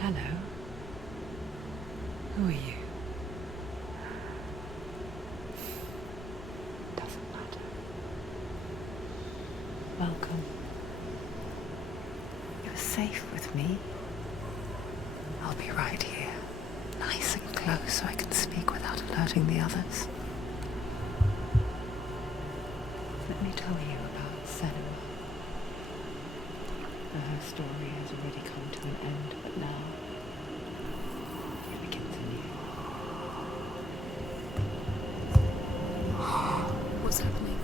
Hello. Who are you? Doesn't matter. Welcome. You're safe with me. I'll be right here, nice and close so I can speak without alerting the others. Let me tell you about Senua. Her story has already come to an end, but now it begins anew. What's happening?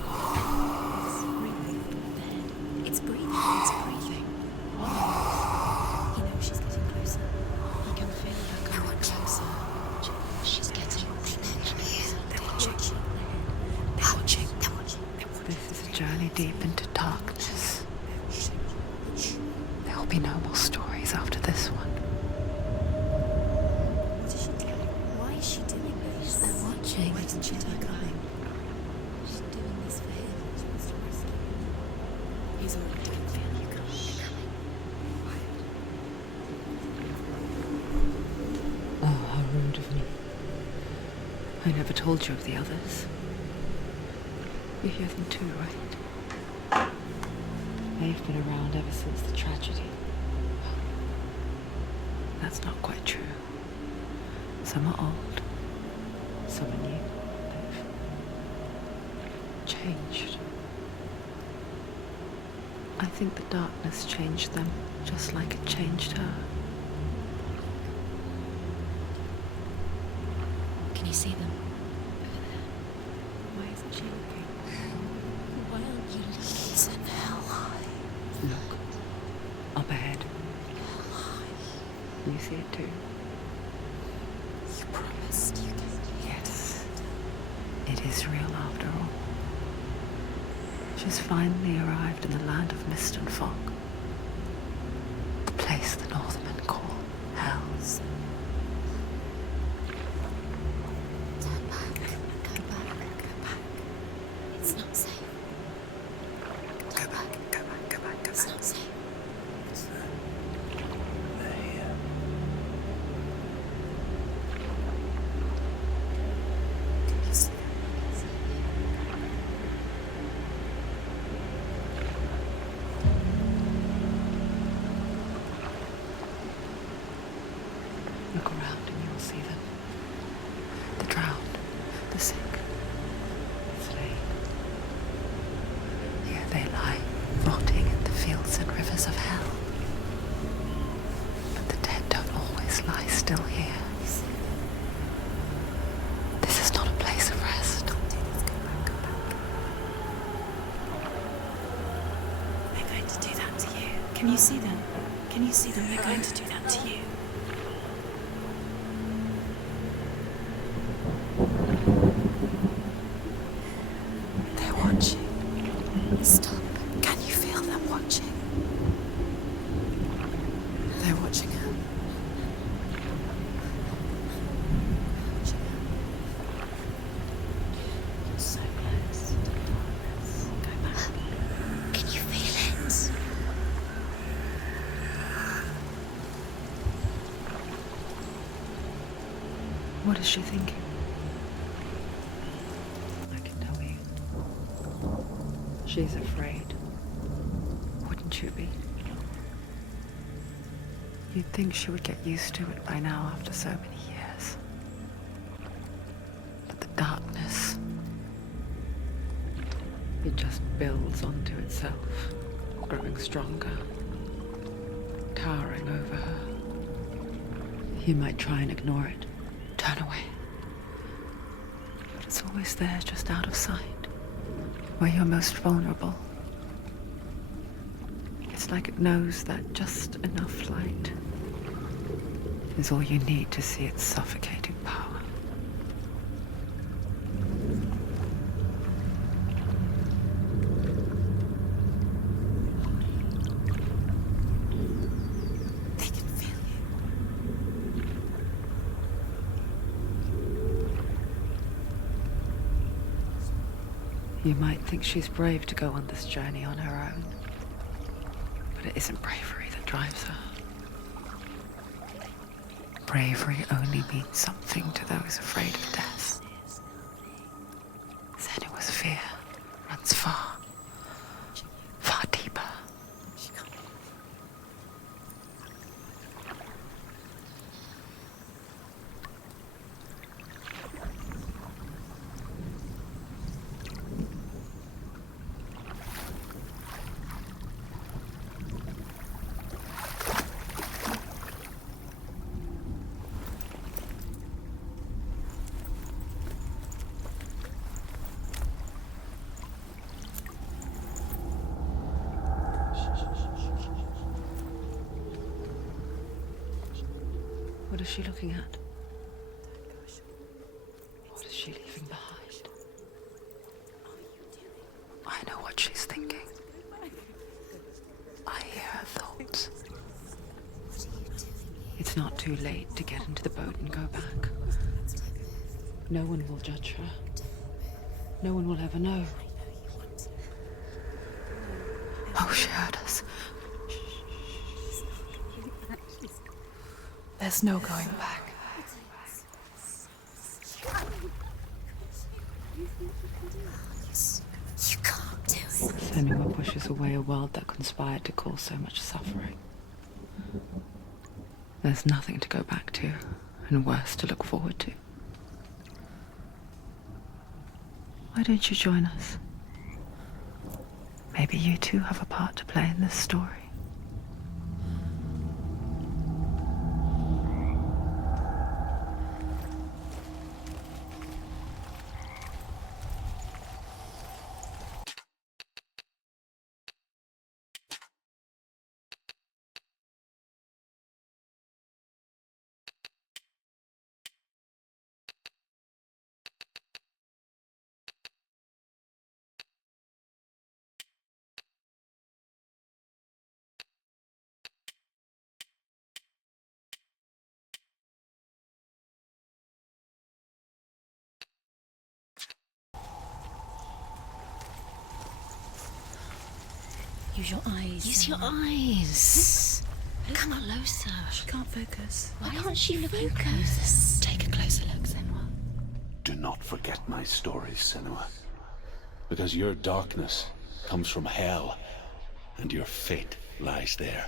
It's breathing. It's breathing. What? You know, she's getting closer. I can feel her coming closer. She's getting closer. They're watching. They're watching. They're watching. This is a journey deep into darkness. There will be no more stories after this one. What is she doing? Why is she doing this? They're watching. Why isn't she coming? She's doing this for him. She wants to rescue him. He's already doing it. You coming. Oh, how rude of me. I never told you of the others. You hear them too, right? They've been around ever since the tragedy. That's not quite true. Some are old, some are new. They've changed. I think the darkness changed them, just like it changed her. Can you see them? Over there. Why isn't she looking? Why aren't you looking? It's in Helheim. Look, up ahead. You see it too? You promised you could. Yes, it is real after all. She's finally arrived in the land of mist and fog. The place the Northmen call Hell. Turn back. Go back. Go back. It's not safe. Go back. Go back. Go back. It's not safe. Look around and you'll see them. The drowned, the sick, the slain. Here they lie, rotting in the fields and rivers of hell. But the dead don't always lie still here. This is not a place of rest. Don't do this. Go back. Go back. They're going to do that to you. Can you see them? Can you see them? They're going to do that to you. They're watching. Stop. Can you feel them watching? They're watching. What is she thinking? I can tell you. She's afraid. Wouldn't you be? You'd think she would get used to it by now after so many years. But the darkness, it just builds onto itself, growing stronger, towering over her. You might try and ignore it, turn away. But it's always there, just out of sight, where you're most vulnerable. It's like it knows that just enough light is all you need to see its suffocating power. They can feel You might think she's brave to go on this journey on her own, but it isn't bravery that drives her. Bravery only means something to those afraid of death. Senua's fear runs far, far deeper. What is she looking at? What is she leaving behind? I know what she's thinking. I hear her thoughts. It's not too late to get into the boat and go back. No one will judge her. No one will ever know. Oh, she heard us. There's no going back. You can't do it. Senua pushes away a world that conspired to cause so much suffering. There's nothing to go back to, and worse to look forward to. Why don't you join us? Maybe you too have a part to play in this story. Use your eyes. Use your eyes. Come closer. She can't focus. Why can't she focus? Take a closer look, Senua. Do not forget my stories, Senua. Because your darkness comes from hell, and your fate lies there.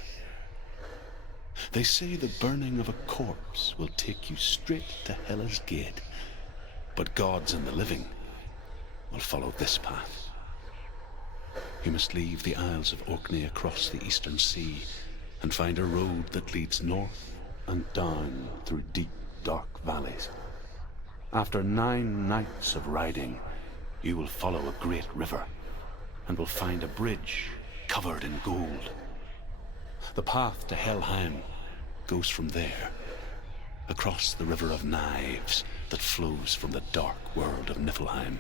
They say the burning of a corpse will take you straight to Hela's gate, but gods and the living will follow this path. You must leave the Isles of Orkney across the eastern sea and find a road that leads north and down through deep, dark valleys. After 9 nights of riding, you will follow a great river and will find a bridge covered in gold. The path to Helheim goes from there, across the river of knives that flows from the dark world of Niflheim.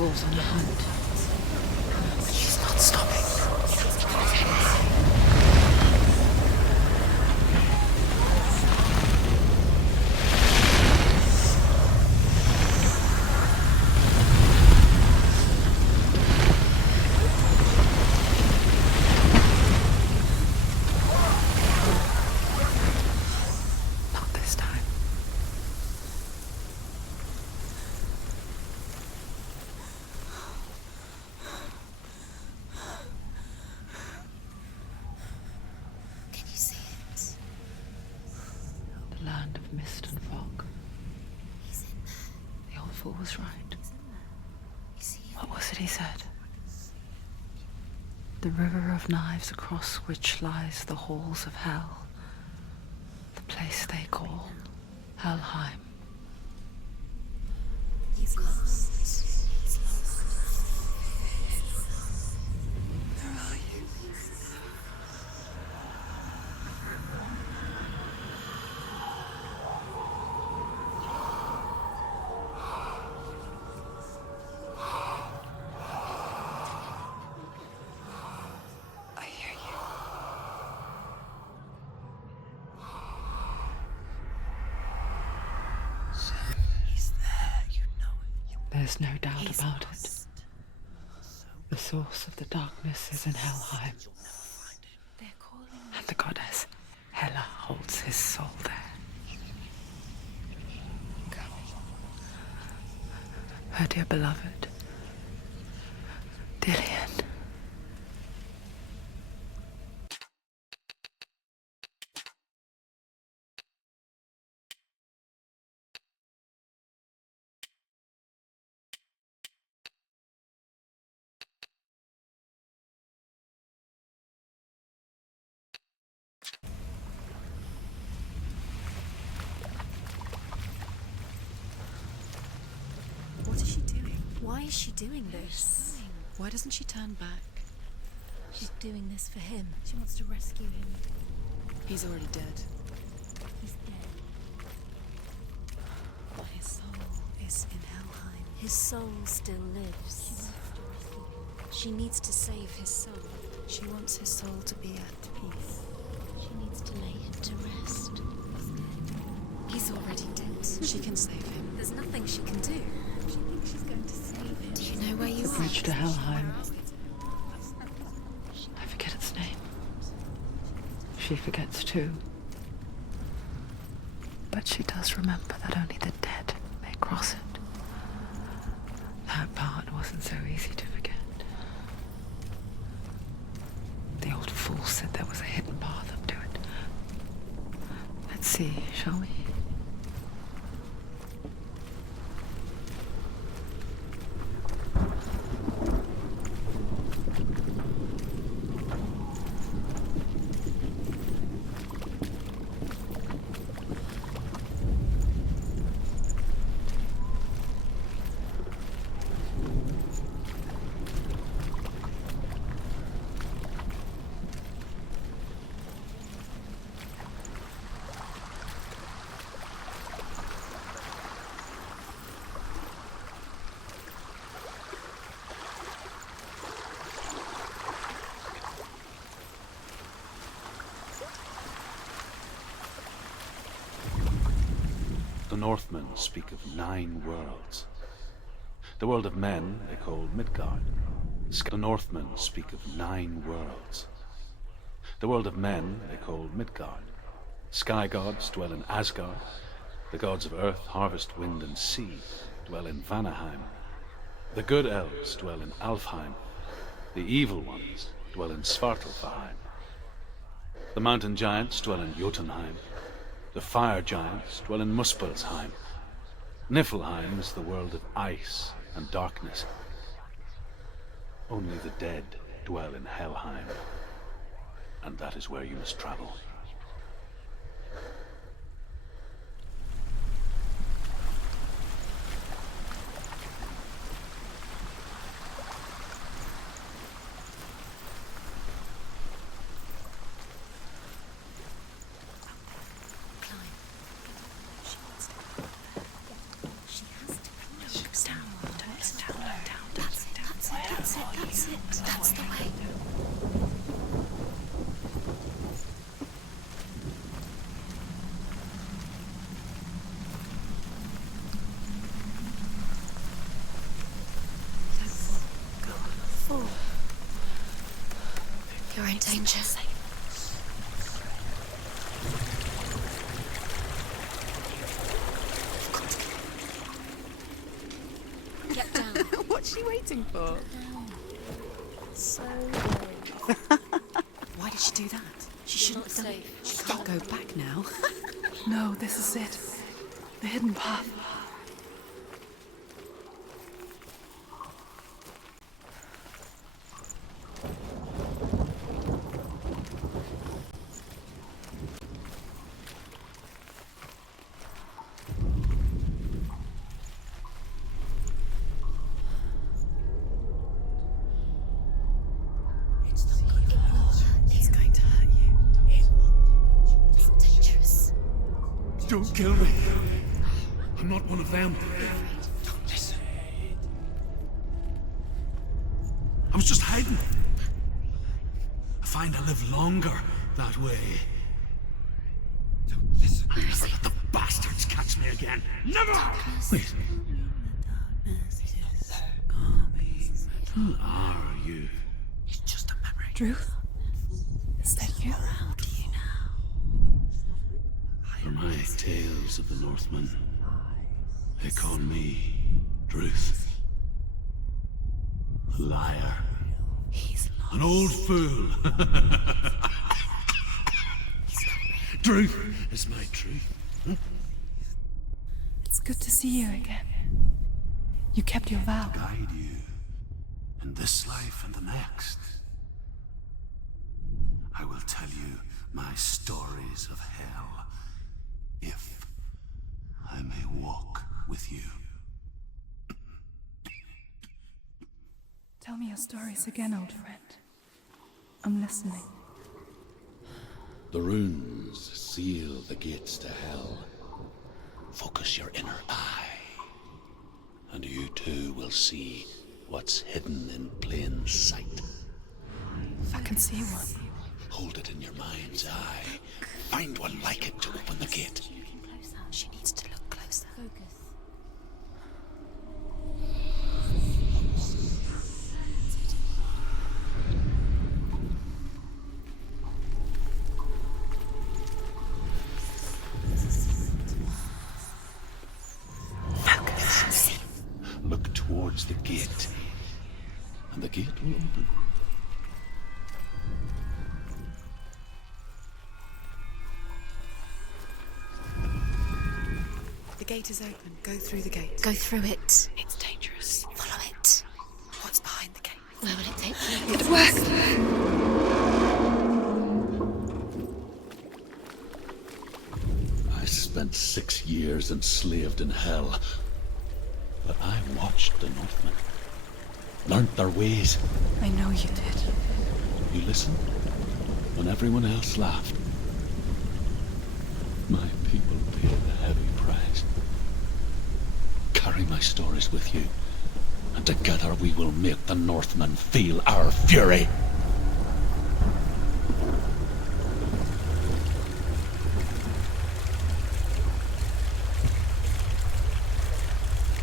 wolves on a hunt. She's not stopping. Not this time. Can you see it? The land of mist and fog. He's in there. The old fool was right. He's in there. You see him? What was it he said? The river of knives across which lies the halls of hell. The place they call Helheim. He's lost. He's lost. Where are you? I hear you. He's there, you know it. There's no doubt He's about it. lost. The source of the darkness is in Helheim, They're calling and the goddess Hela holds his soul there. Her dear beloved, Dillian. What is she doing? Why is she doing this? Why doesn't she turn back? She's doing this for him. She wants to rescue him. He's already dead. He's dead. But his soul is in Helheim. His soul still lives. She needs to save his soul. She wants his soul to be at peace. She needs to lay him to rest. He's already dead. She can save him. There's nothing she can do. She thinks she's going to save him. Do you know where you The are? bridge to Helheim. I forget its name. She forgets too. But she does remember that only the dead may cross it. That part wasn't so easy to forget. The old fool said there was a hidden path up to it. Let's see, shall we? The Northmen speak of 9 worlds. The world of men they call Midgard. The Northmen speak of 9 worlds. The world of men they call Midgard. Sky gods dwell in Asgard. The gods of earth, harvest, wind, and sea dwell in Vanaheim. The good elves dwell in Alfheim. The evil ones dwell in Svartalfheim. The mountain giants dwell in Jotunheim. The fire giants dwell in Muspelheim. Niflheim is the world of ice and darkness. Only the dead dwell in Helheim, and that is where you must travel. She has to climb. Down, down, down, down. That's it, that's it. That's the way. Go on. 4. You're in danger. Get down. What's she waiting for? So brave. Why did she do that? She shouldn't have done it. She Stop. can't go back now. No, this is it. The hidden path. It's going to hurt you. It's dangerous. Don't kill me. I'm not one of them. Don't listen. I was just hiding. I find I live longer that way. Don't listen. I'll never let the bastards catch me again. Never! Wait. Who are you? It's just a memory. Druth? Is that you? For my tales of the Northmen, they call me Druth. A liar. He's lost. An old fool. Druth is my truth. Huh? It's good to see you again. You kept your vow. Guide you in this life and the next. I will tell you my stories of hell, if I may walk with you. Tell me your stories again, old friend. I'm listening. The runes seal the gates to hell. Focus your inner eye, and you too will see what's hidden in plain sight. I can see one. Hold it in your mind's eye. Find one like it to open the gate. She needs to look closer. Focus. Look towards the gate, and the gate will open. The gate is open. Go through the gate. Go through it. It's dangerous. Follow it. What's behind the gate? Where will it take you? It worked! I spent 6 years enslaved in hell, but I watched the Northmen, learnt their ways. I know you did. You listened when everyone else laughed. My people paid the heavy price. Carry my stories with you, and together we will make the Northmen feel our fury.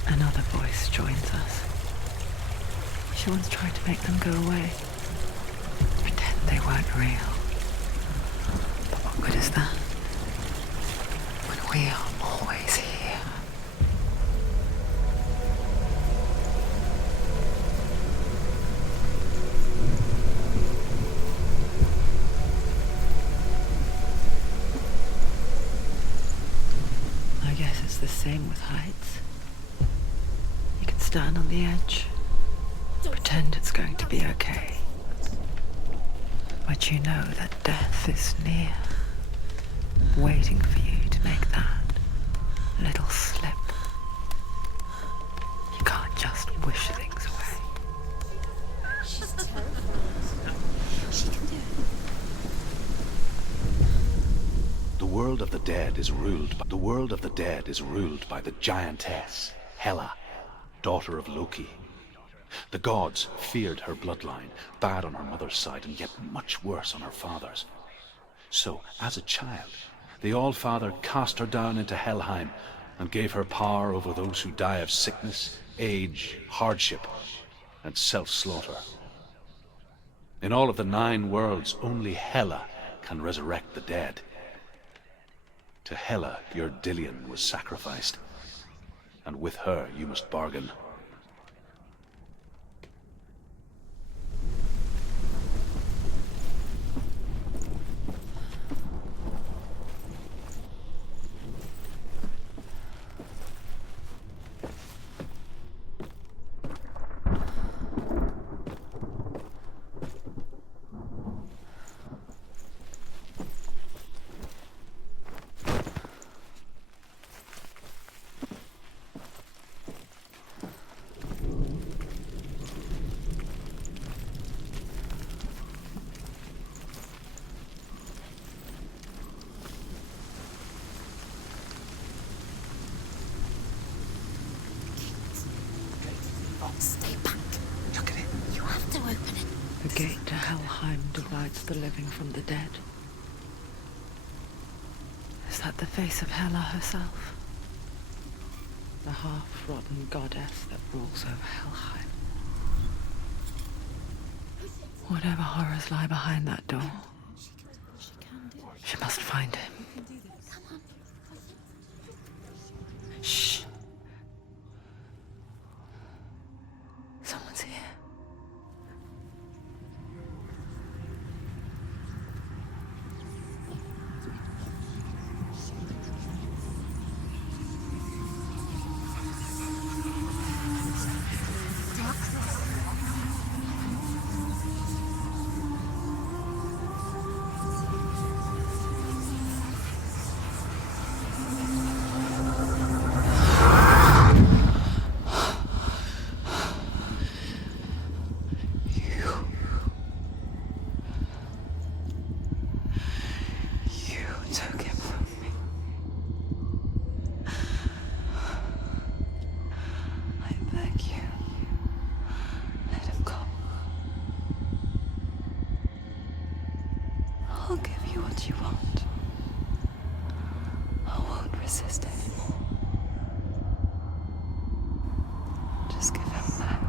Another voice joins us. She once tried to make them go away. Pretend they weren't real. But what good is that? When we are always here. I guess it's the same with heights. You can stand on the edge, pretend it's going to be okay. But you know that death is near, waiting for you to make that little slip. You can't just wish things away. She's terrified. She can do it. The world of the dead is ruled by the giantess Hela, daughter of Loki. The gods feared her bloodline, bad on her mother's side and yet much worse on her father's. So, as a child, the All-Father cast her down into Helheim and gave her power over those who die of sickness, age, hardship, and self-slaughter. In all of the 9 worlds, only Hela can resurrect the dead. To Hela, your Dillion was sacrificed, and with her you must bargain. Stay back. Look at it. You have to open it. The gate to Helheim divides the living from the dead. Is that the face of Hela herself? The half-rotten goddess that rules over Helheim. Whatever horrors lie behind that door, she must find him. Shh. Someone's here. I'll give you what you want. I won't resist anymore. Just give him back.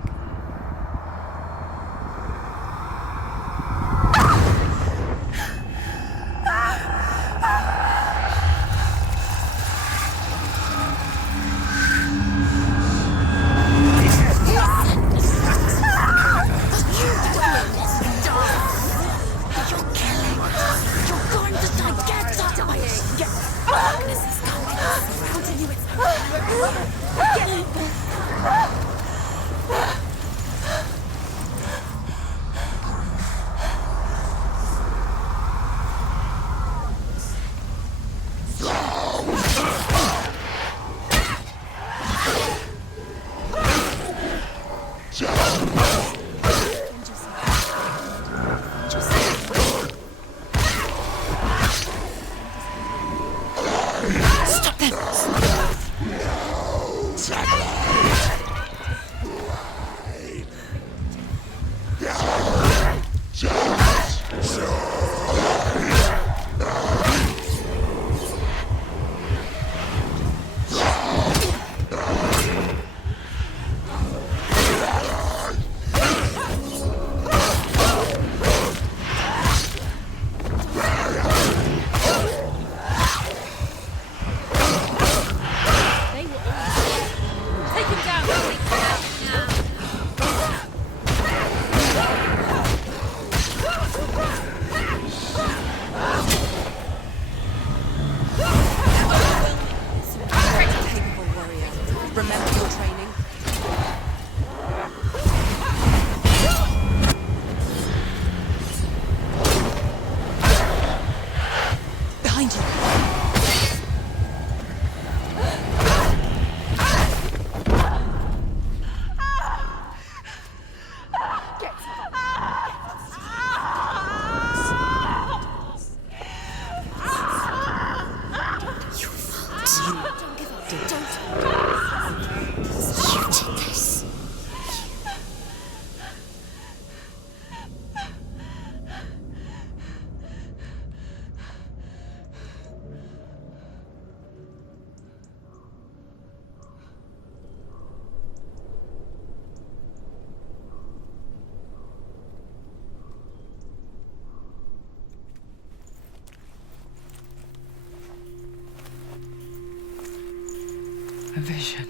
A vision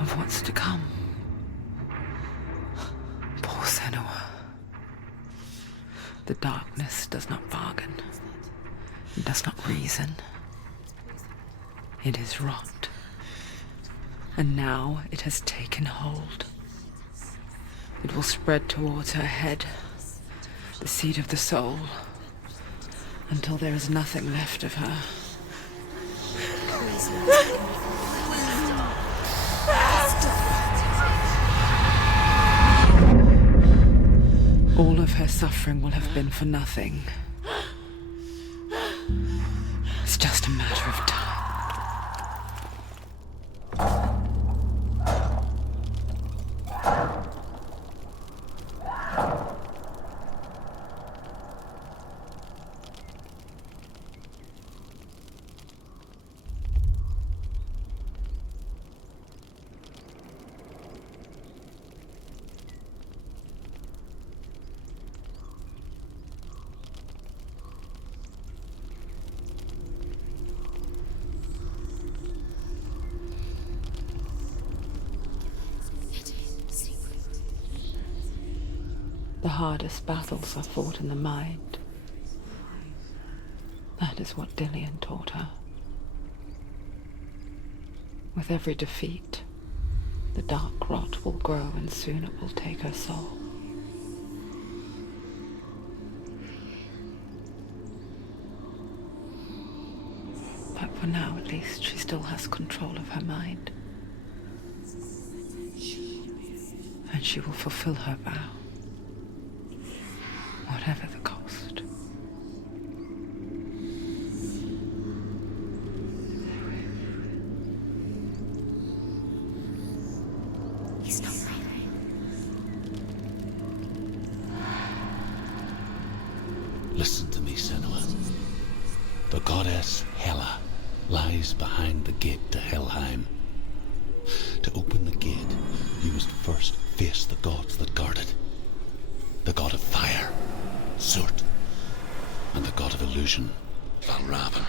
of what's to come. Poor Senua. The darkness does not bargain. It does not reason. It is rot. And now it has taken hold. It will spread towards her head, the seat of the soul, until there is nothing left of her. All of her suffering will have been for nothing. It's just a matter of time. The hardest battles are fought in the mind. That is what Dillian taught her. With every defeat, the dark rot will grow and soon it will take her soul. But for now, at least, she still has control of her mind. And she will fulfill her vow. Whatever the cost. He's not right. Listen to me, Senua. The goddess Hela lies behind the gate to Helheim. To open the gate, you must first face the gods that guard it. The god of fire, Surt, and the god of illusion, Valraven.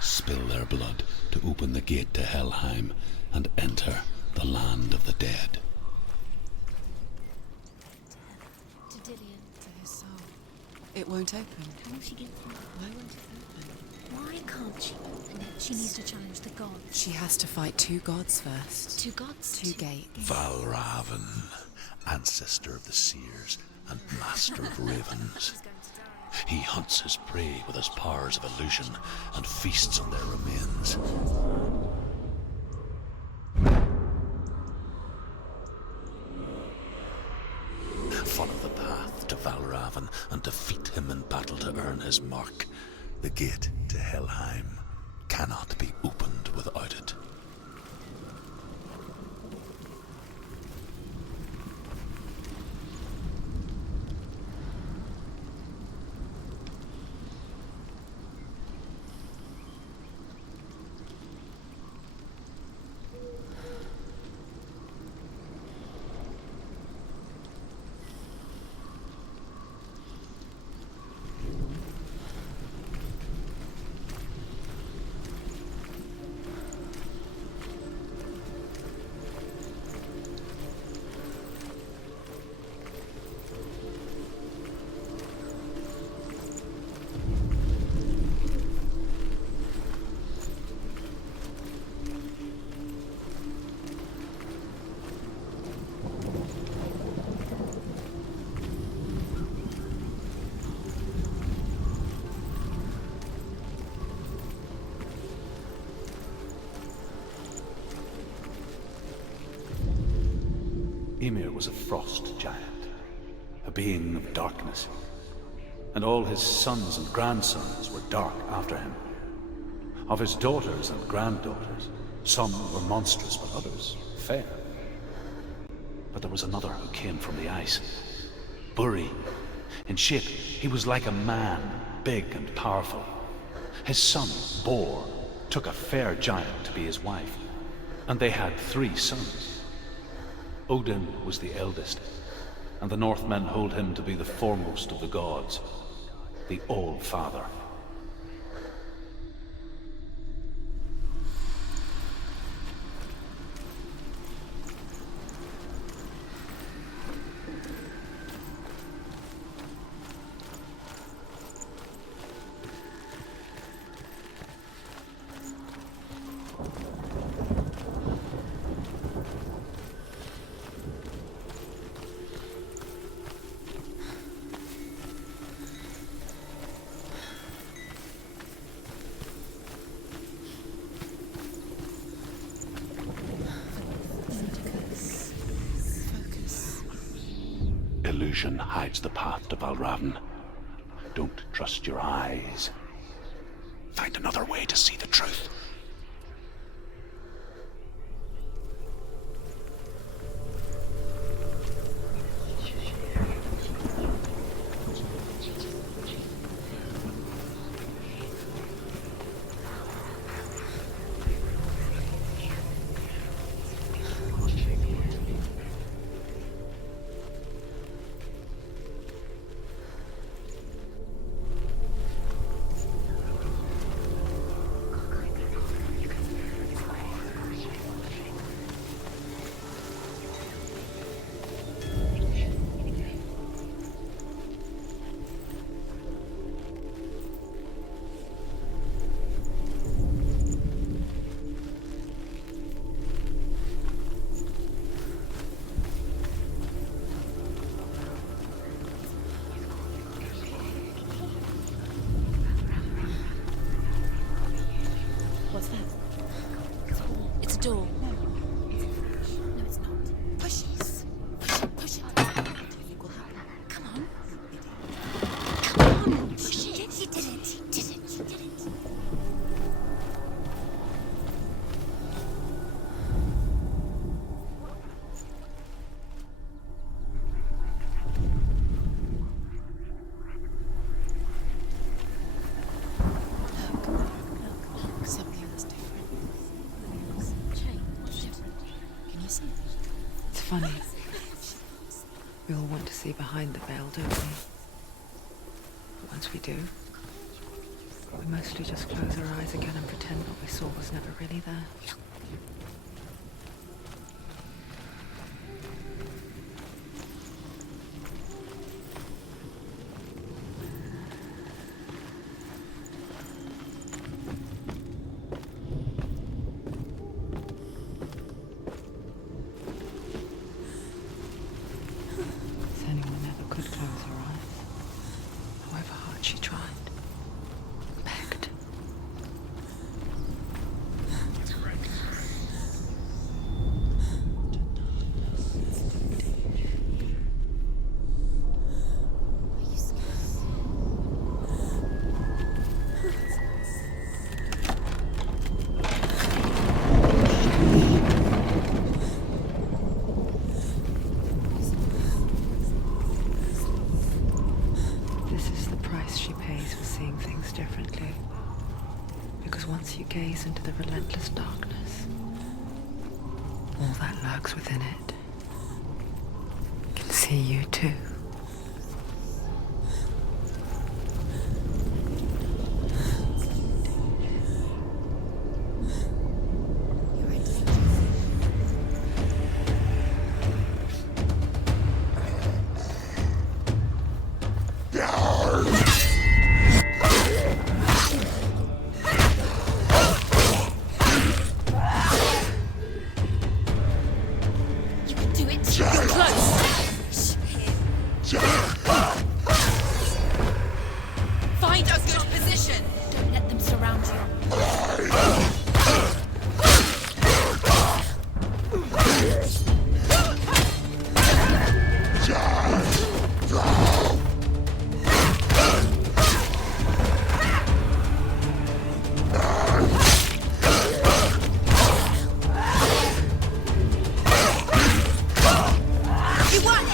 Spill their blood to open the gate to Helheim and enter the land of the dead. To Dillian. To his soul. It won't open. How will she get through? Why won't it open? Why can't she open it? She needs to challenge the gods. She has to fight two gods first. Two gods? Two gates. Valraven, ancestor of the seers and master of ravens. He hunts his prey with his powers of illusion and feasts on their remains. Follow the path to Valraven and defeat him in battle to earn his mark. The gate to Helheim cannot be opened without it. Ymir was a frost giant, a being of darkness, and all his sons and grandsons were dark after him. Of his daughters and granddaughters, some were monstrous, but others fair. But there was another who came from the ice. Buri. In shape, he was like a man, big and powerful. His son, Bor, took a fair giant to be his wife, and they had 3 sons. Odin was the eldest, and the Northmen hold him to be the foremost of the gods, the All-Father. illusion hides the path to Valraven. Don't trust your eyes. Find another way to see the truth. What's that? It's a door. No, it's not. Push it. Push it. What do you think will happen? Come on. Come on. Push it. You did it. You did it. You did it. It's funny. We all want to see behind the veil, don't we? But once we do, we mostly just close our eyes again and pretend what we saw was never really there. Senua never could close her eyes, however hard she tried. Begged. This is the price she pays for seeing things differently. Because once you gaze into the relentless darkness, all that lurks within it can see you too. You can do it. You're close. Find a good position. Don't let them surround you. You won!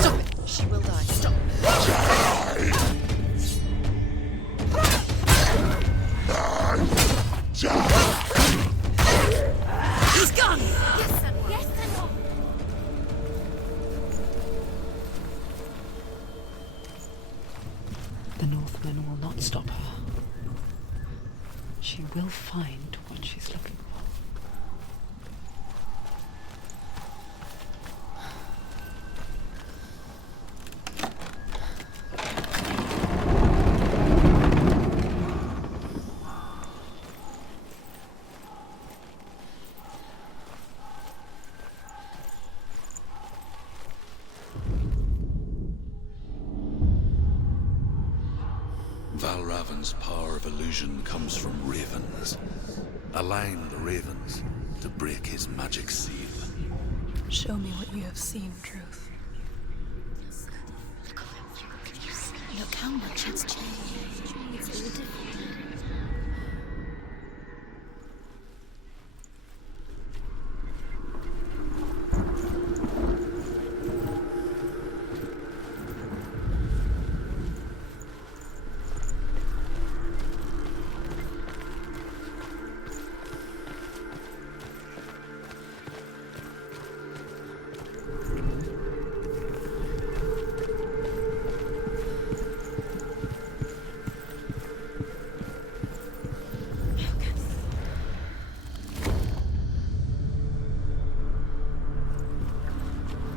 Stop it! She will die. Stop. He's gone! Yes, Senua. Yes, Senua. The Northmen will not stop her. She will find what she's looking for. Valraven's power of illusion comes from ravens. Align the ravens to break his magic seal. Show me what you have seen, Truth. Look how much it's changed. It's all different.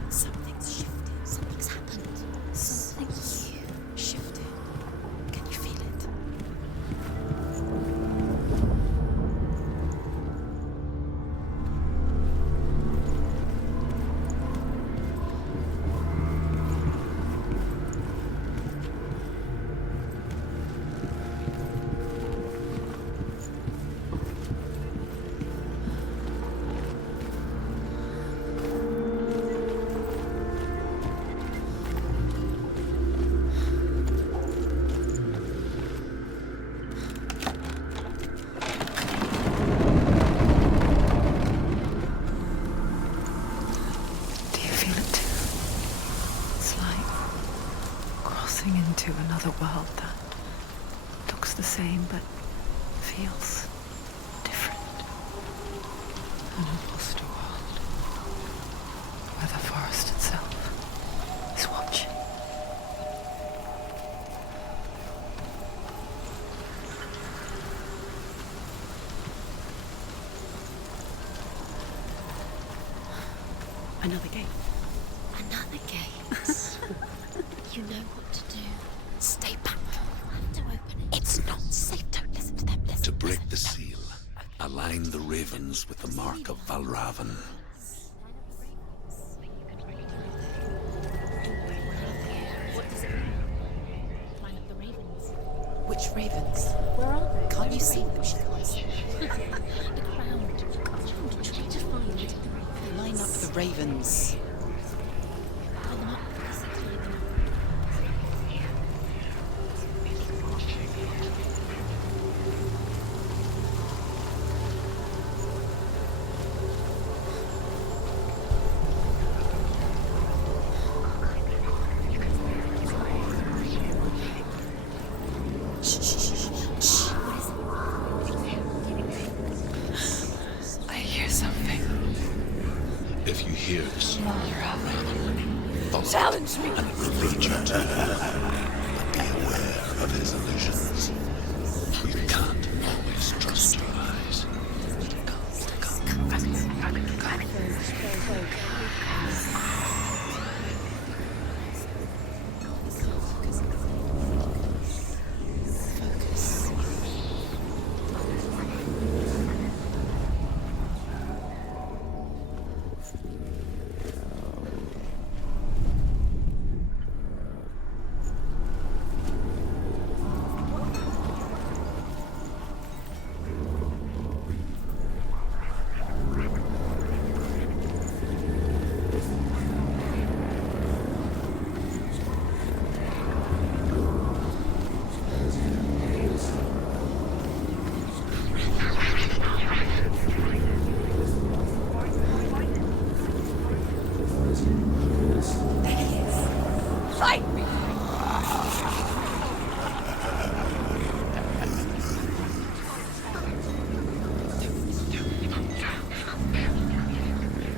Something's shifted. Something's happened. Something shifted. Can you feel it? Do you feel it too? It's like crossing into another world that looks the same but feels different. An imposter world where the forest itself is watching. Another gate. Another gate. You know what to do. Stay back. I have to open it. It's not safe. Don't listen to them. Listen. To break the seal, align the ravens with the mark of Valraven. What does it mean? Line up the ravens. Which ravens? Where are they? Can't you see them? She can't see. Look around. Try to find the ravens. Line up the ravens. Tie them up. I said tie them up. I hear something. If you hear the small follow Challenge me! and it will lead you to but be aware of his illusions. You can't always trust your eyes.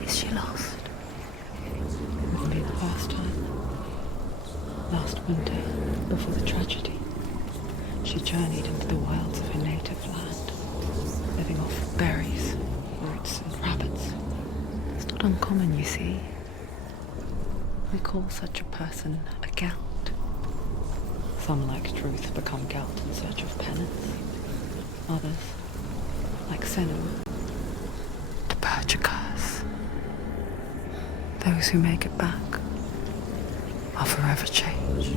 Is she lost? Wouldn't be the first time. Last winter, before the tragedy, she journeyed into the wilds of her native land, living off berries, roots, and rabbits. It's not uncommon, you see. We call such a person a Gelt. Some, like Truth, become Gelt in search of penance. Others, like Senua, to purge a curse. Those who make it back are forever changed.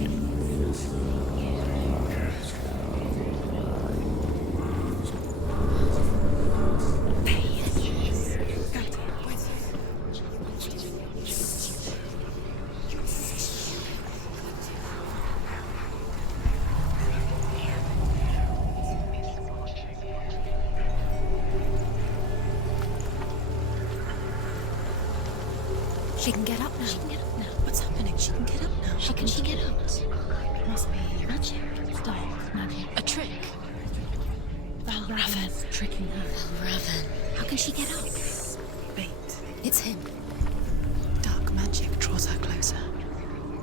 now. She can get up now. What's happening? She can get up now. How can she get out? Must be magic. Dark magic. A trick. Valraven's tricking her. Valraven. How can she get up? Bait. It's him. Dark magic draws her closer.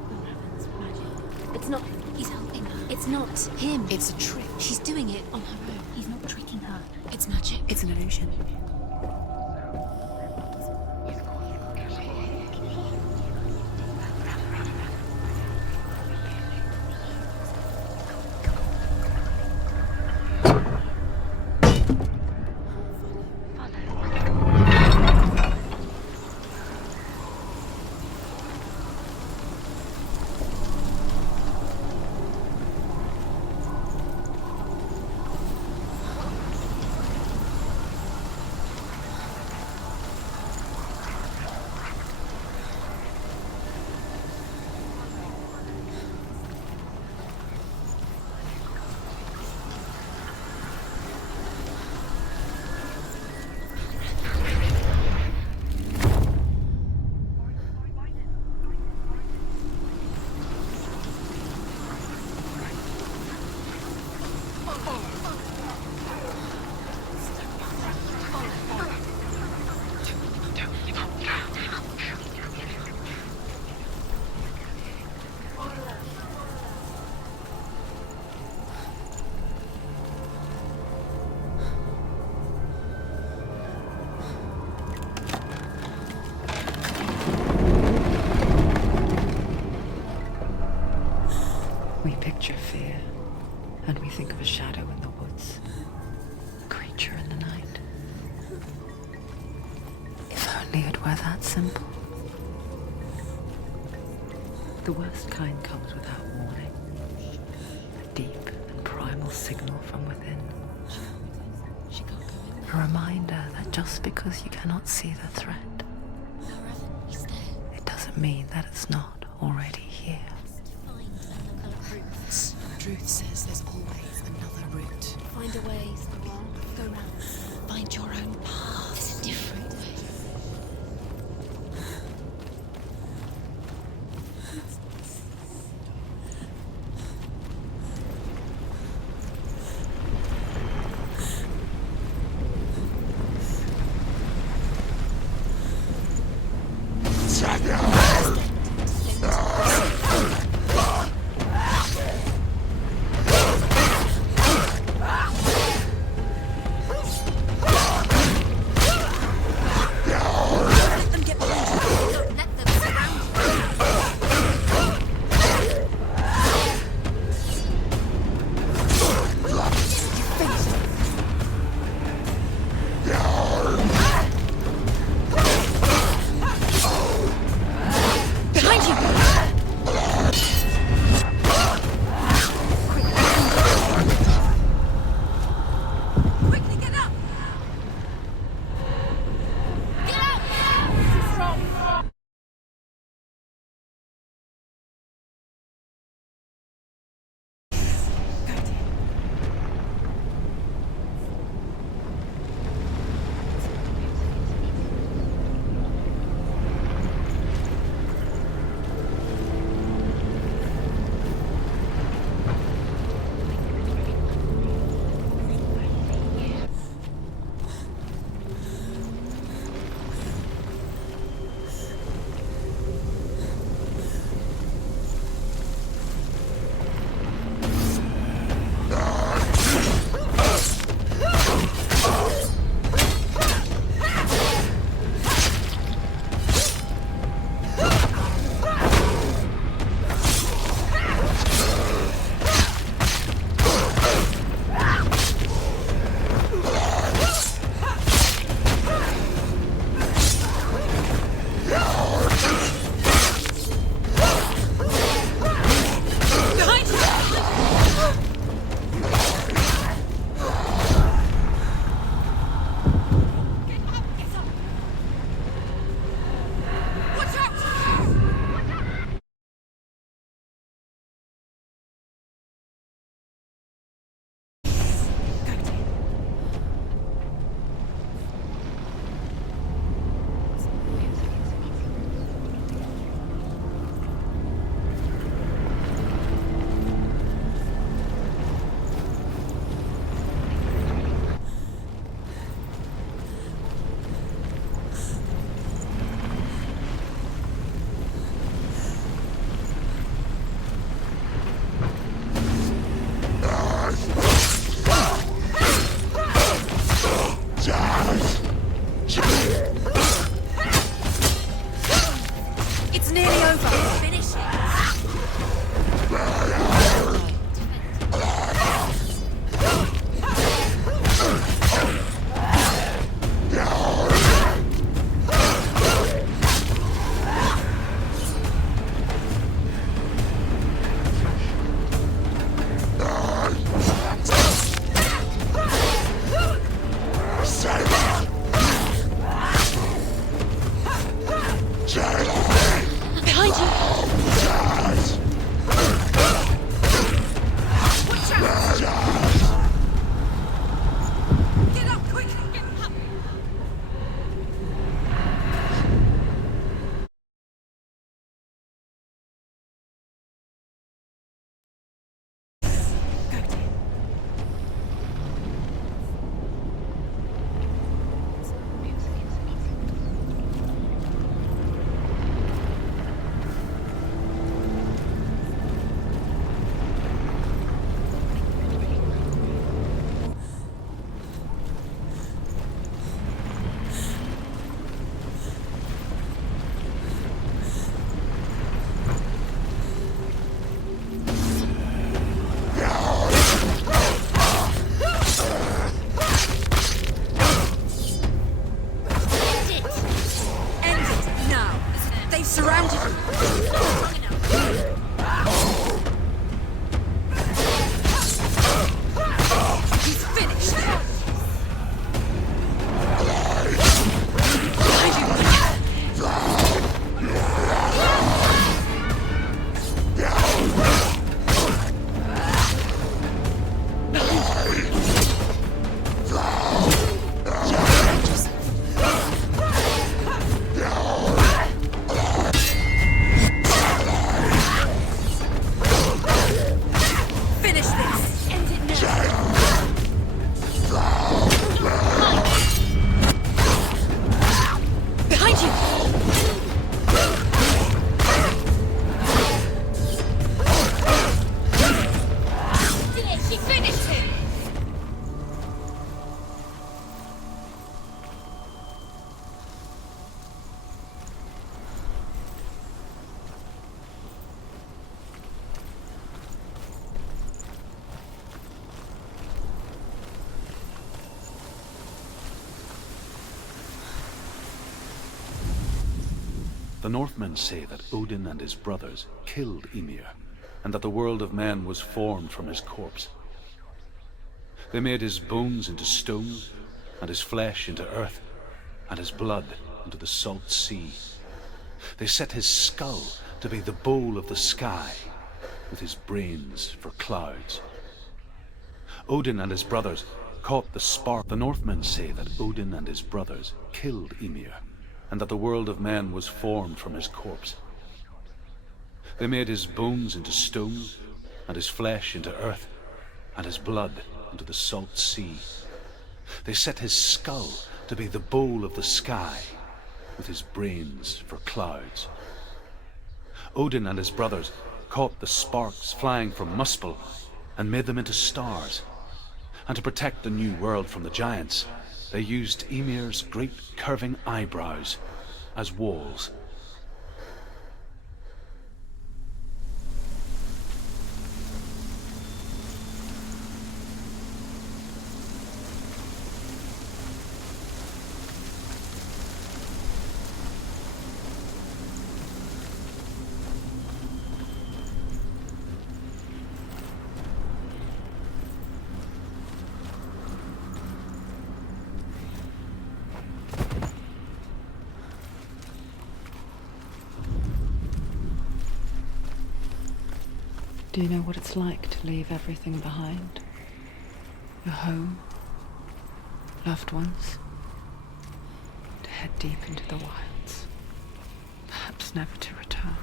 Valraven's magic. It's not him. He's helping her. It's not him. It's a trick. She's doing it on her own. He's not tricking her. It's magic. It's an illusion. We picture fear, and we think of a shadow in the woods, a creature in the night. If only it were that simple. The worst kind comes without warning. A deep and primal signal from within. A reminder that just because you cannot see the threat, it doesn't mean that it's not already here. Truth says there's always another route. Find a way, go round. Find your own path. There's a different way. finish this! End it now! Behind you! Did it! She finished him! The Northmen say that Odin and his brothers killed Ymir, and that the world of men was formed from his corpse. They made his bones into stone, and his flesh into earth, and his blood into the salt sea. They set his skull to be the bowl of the sky, with his brains for clouds. Odin and his brothers caught the spark. The Northmen say that Odin and his brothers killed Ymir, and that the world of men was formed from his corpse. They made his bones into stone, and his flesh into earth, and his blood into the salt sea. They set his skull to be the bowl of the sky, with his brains for clouds. Odin and his brothers caught the sparks flying from Muspel and made them into stars. And to protect the new world from the giants, they used Ymir's great curving eyebrows as walls. Do you know what it's like to leave everything behind? Your home, loved ones, to head deep into the wilds, perhaps never to return.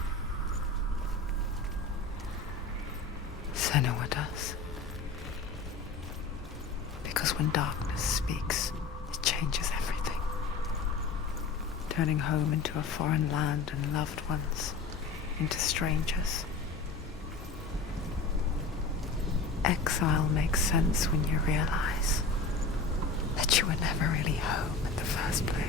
Senua does. Because when darkness speaks, it changes everything, turning home into a foreign land and loved ones into strangers. Exile makes sense when you realize that you were never really home in the first place.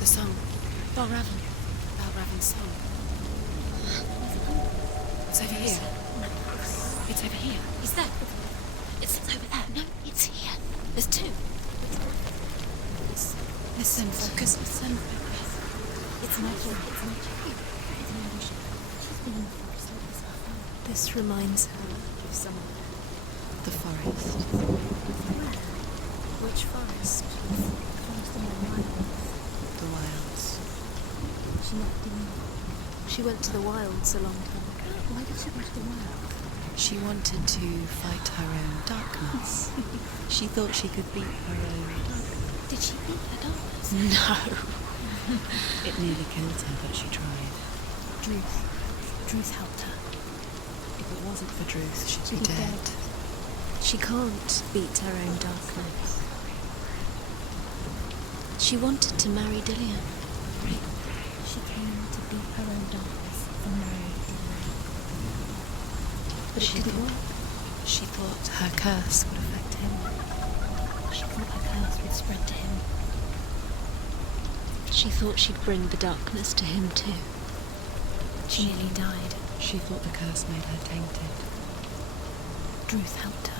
The song. Valraven's song. It's over here. It's over here. Is that? It's over there. No, it's here. There's two. Listen, focus, listen. It's not here. It's not here. It's an illusion. She's been in the forest like this before. This reminds her of someone. The forest. Where? Which forest? The wilds. She went to the wilds a long time ago. Why did she go to the wilds? She wanted to fight her own darkness. She thought she could beat her own darkness. Did she beat her darkness? No. It nearly killed her, but she tried. Druth helped her. If it wasn't for Druth, she'd be dead. She can't beat her own darkness. She wanted to marry Dillian. She came to beat her own darkness and marry Dillian. But it didn't work. She thought her curse would affect him. She thought her curse would spread to him. She thought she'd bring the darkness to him too. She nearly died. She thought the curse made her tainted. Druth helped her.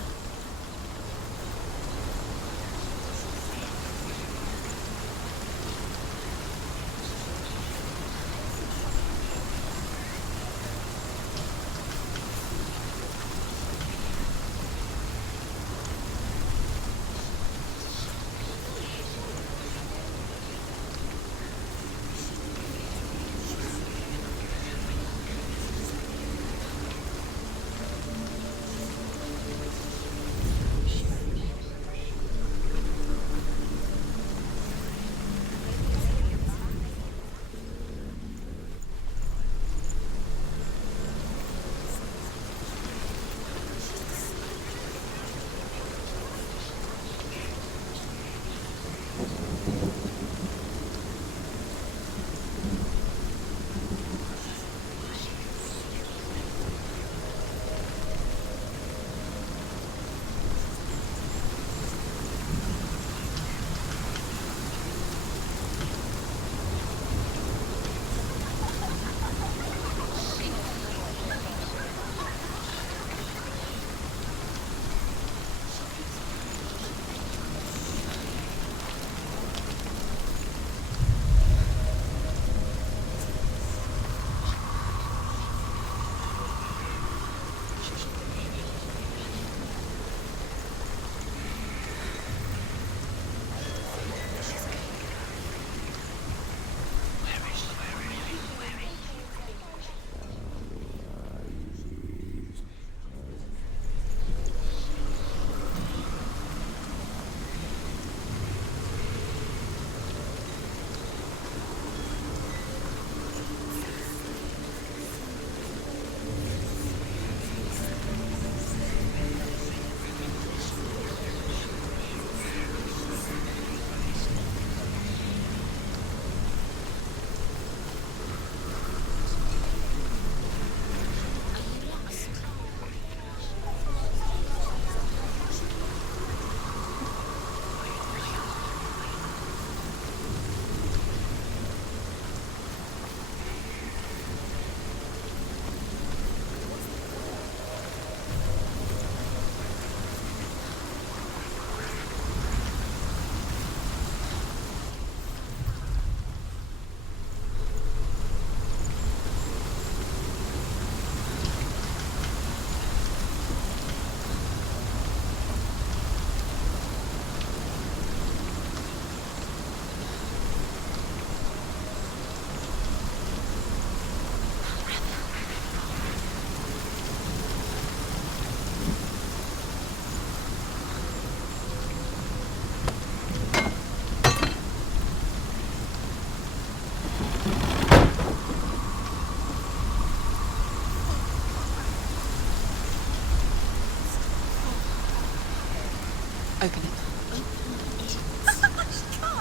Open it.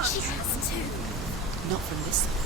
She has to. Not from this side.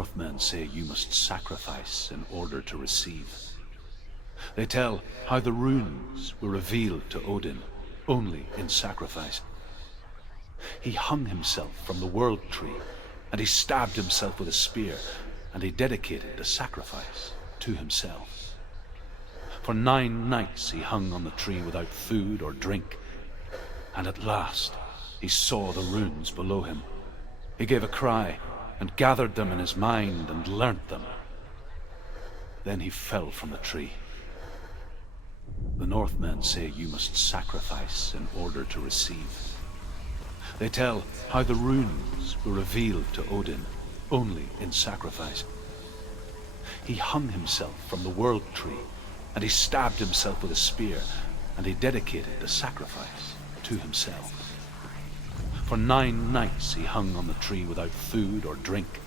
Northmen say you must sacrifice in order to receive. They tell how the runes were revealed to Odin only in sacrifice. He hung himself from the world tree, and he stabbed himself with a spear, and he dedicated the sacrifice to himself. For 9 nights he hung on the tree without food or drink, and at last he saw the runes below him. He gave a cry, and gathered them in his mind and learnt them. Then he fell from the tree. The Northmen say you must sacrifice in order to receive. They tell how the runes were revealed to Odin only in sacrifice. He hung himself from the world tree, and he stabbed himself with a spear, and he dedicated the sacrifice to himself. For 9 nights he hung on the tree without food or drink,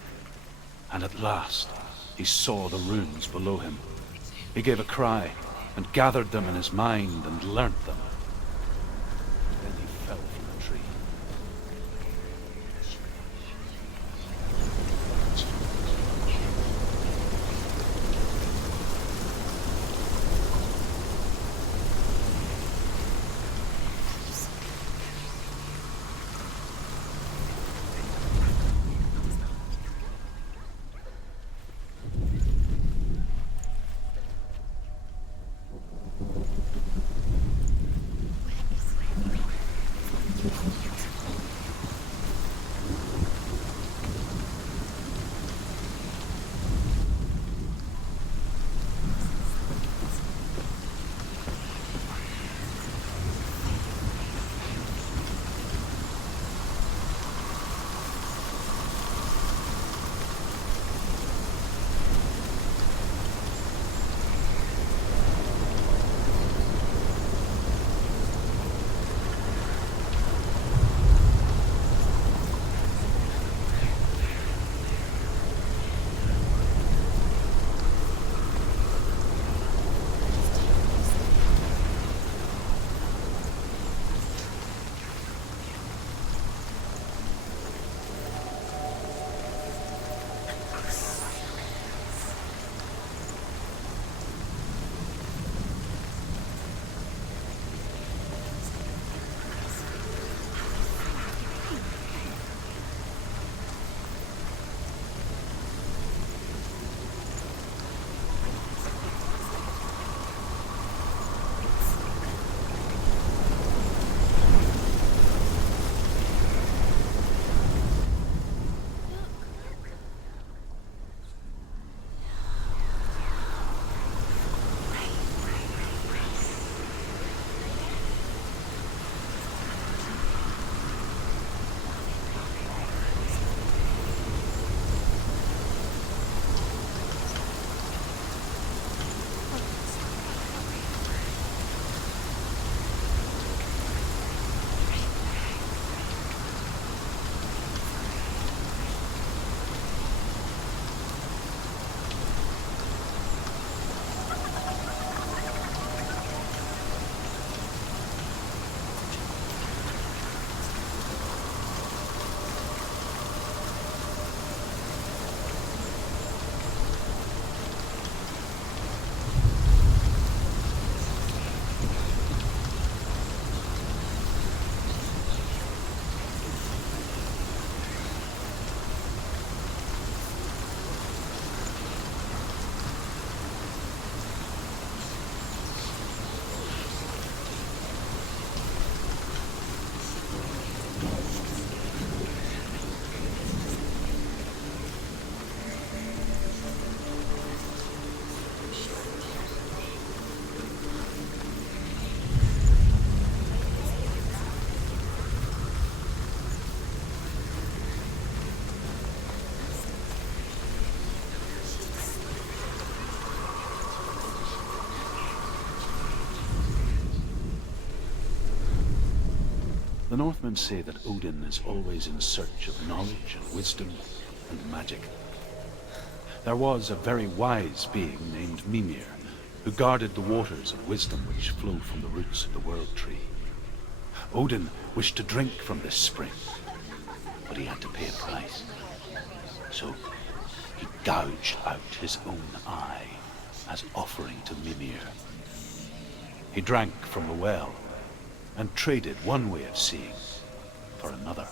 and at last he saw the runes below him. He gave a cry, and gathered them in his mind and learnt them. Then he fell from the tree. The Northmen say that Odin is always in search of knowledge and wisdom and magic. There was a very wise being named Mimir, who guarded the waters of wisdom which flow from the roots of the world tree. Odin wished to drink from this spring, but he had to pay a price. So he gouged out his own eye as offering to Mimir. He drank from the well and traded one way of seeing for another.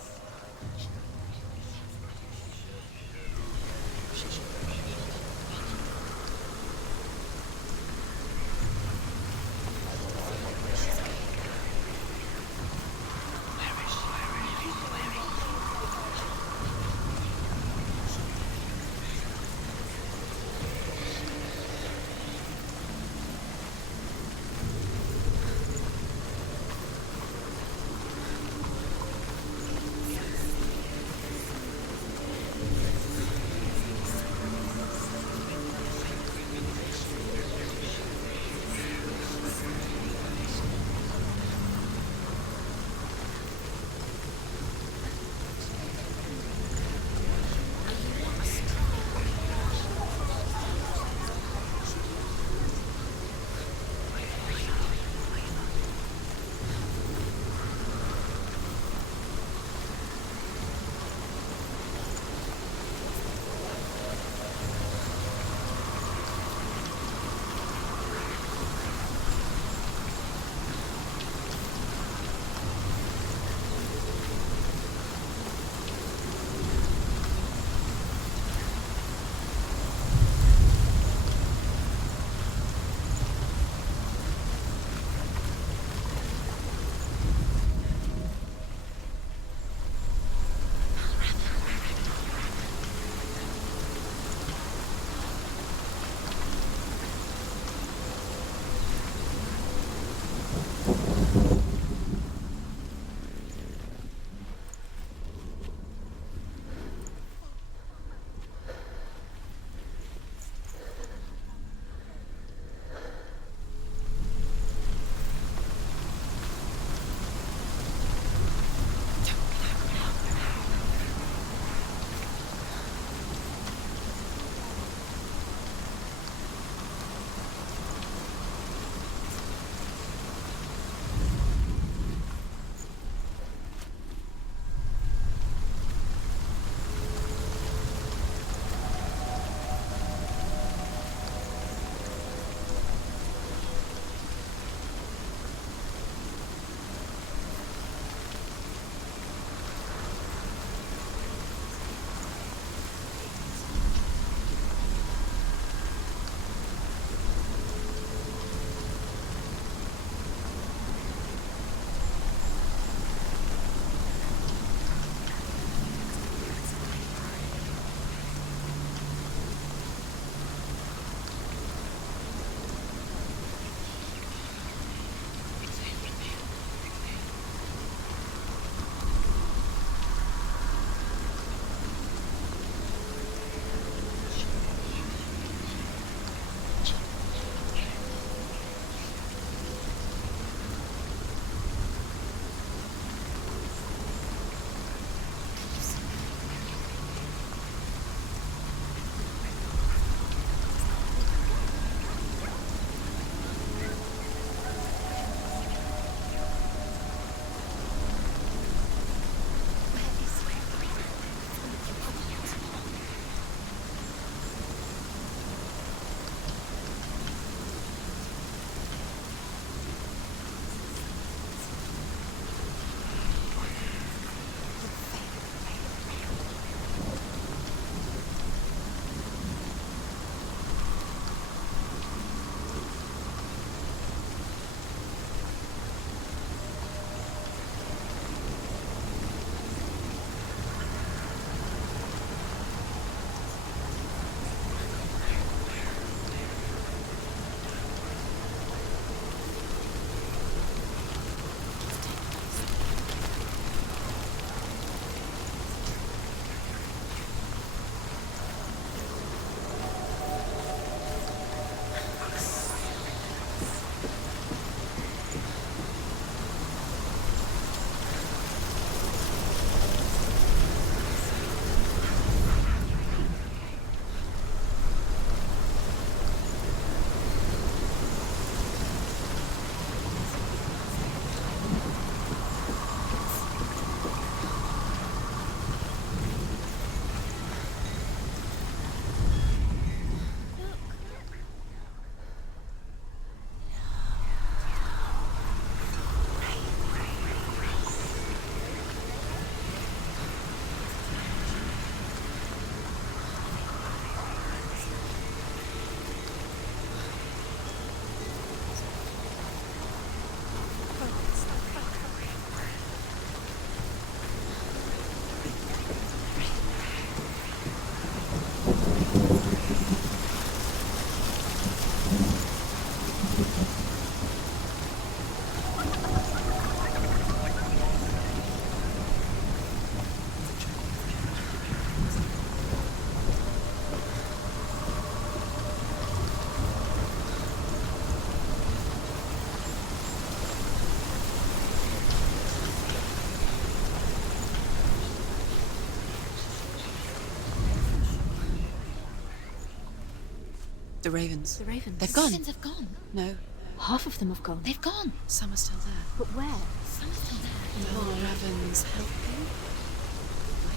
The ravens. The ravens. They've gone. The ravens have gone. No, Half of them have gone. they've gone. Some are still there. But where? Some are still there. Valraven's helping?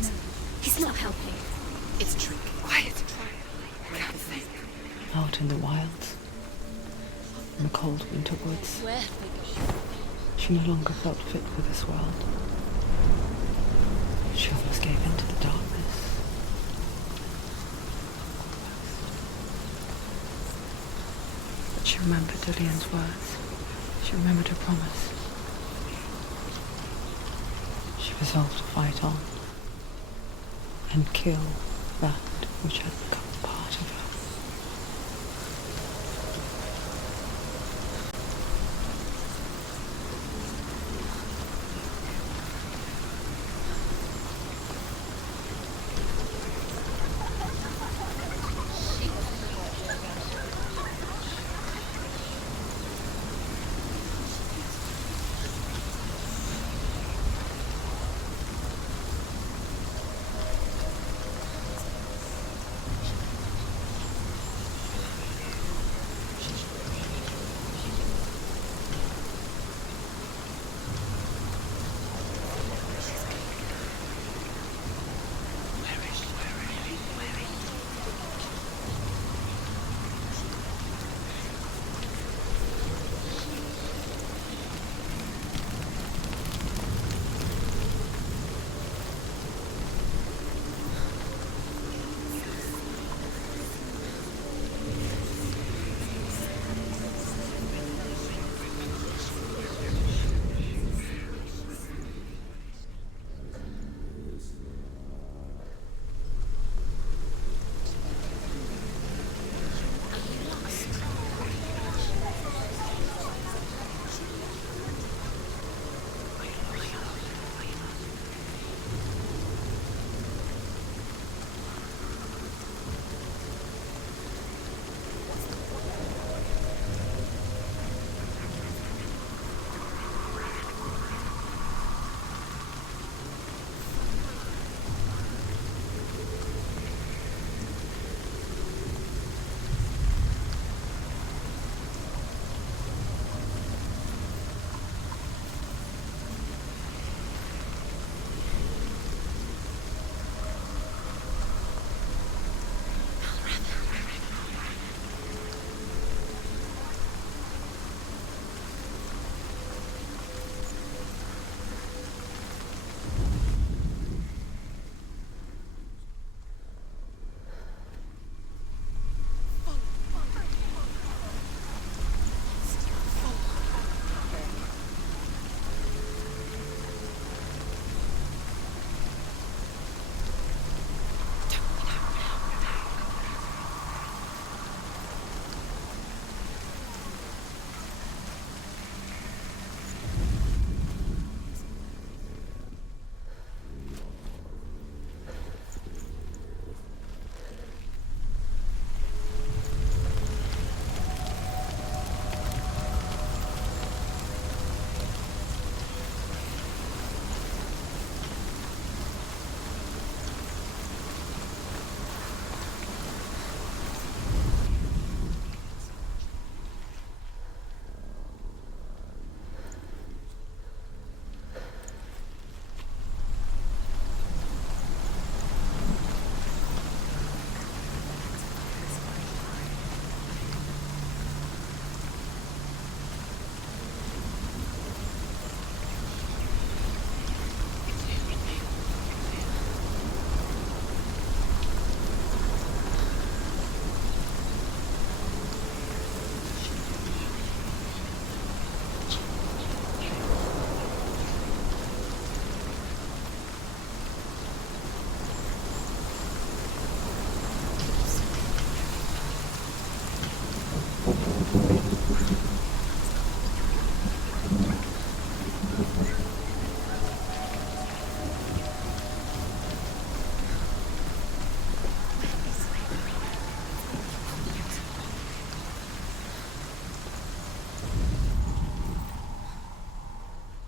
No, he's not helping. It's a trick. Quiet. Can't think. Out in the wilds, in the cold winter woods, Where have they gone? she no longer felt fit for this world. She almost gave in to the darkness. But she remembered Dillian's words. She remembered her promise. She resolved to fight on and kill that which had become part of her.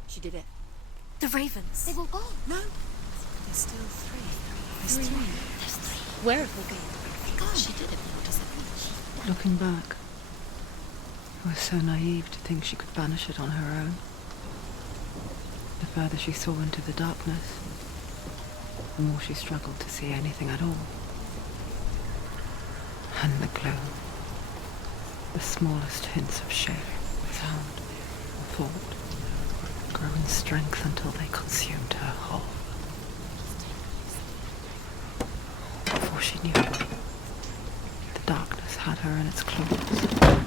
She did it. The ravens. They've all gone. No. There's still three. There's three. There's three. Where have they gone? She did it. What does that mean? Looking back, I was so naive to think she could banish it on her own. The further she saw into the darkness, the more she struggled to see anything at all. And the gloom, the smallest hints of shape, sound, or thought, grew in strength until they consumed her whole. Before she knew it, the darkness had her in its claws.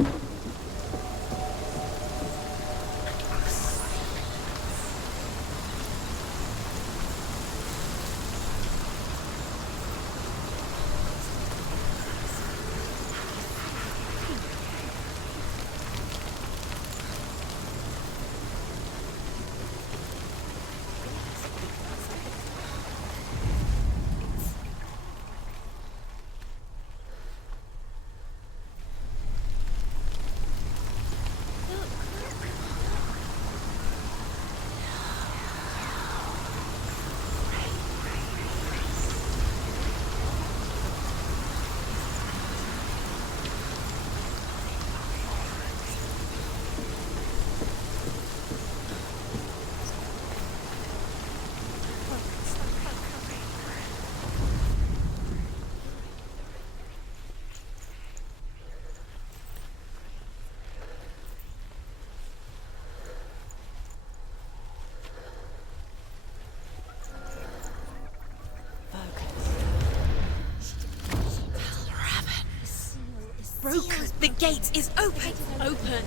Broken. The gate is open. Open.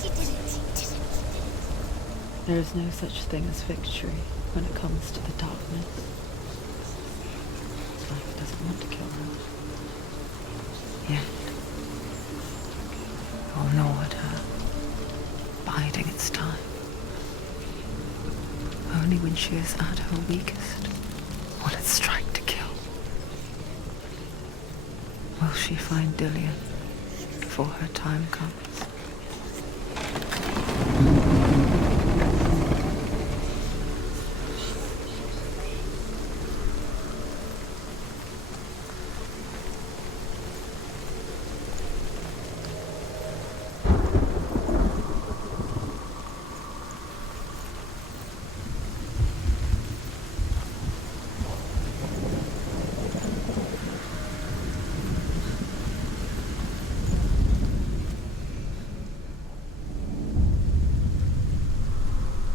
She did it. There is no such thing as victory when it comes to the darkness. Life doesn't want to kill her. Yet, or nor at her, biding its time. Only when she is at her weakest will it strike to kill. Will she find Dillian before her time comes?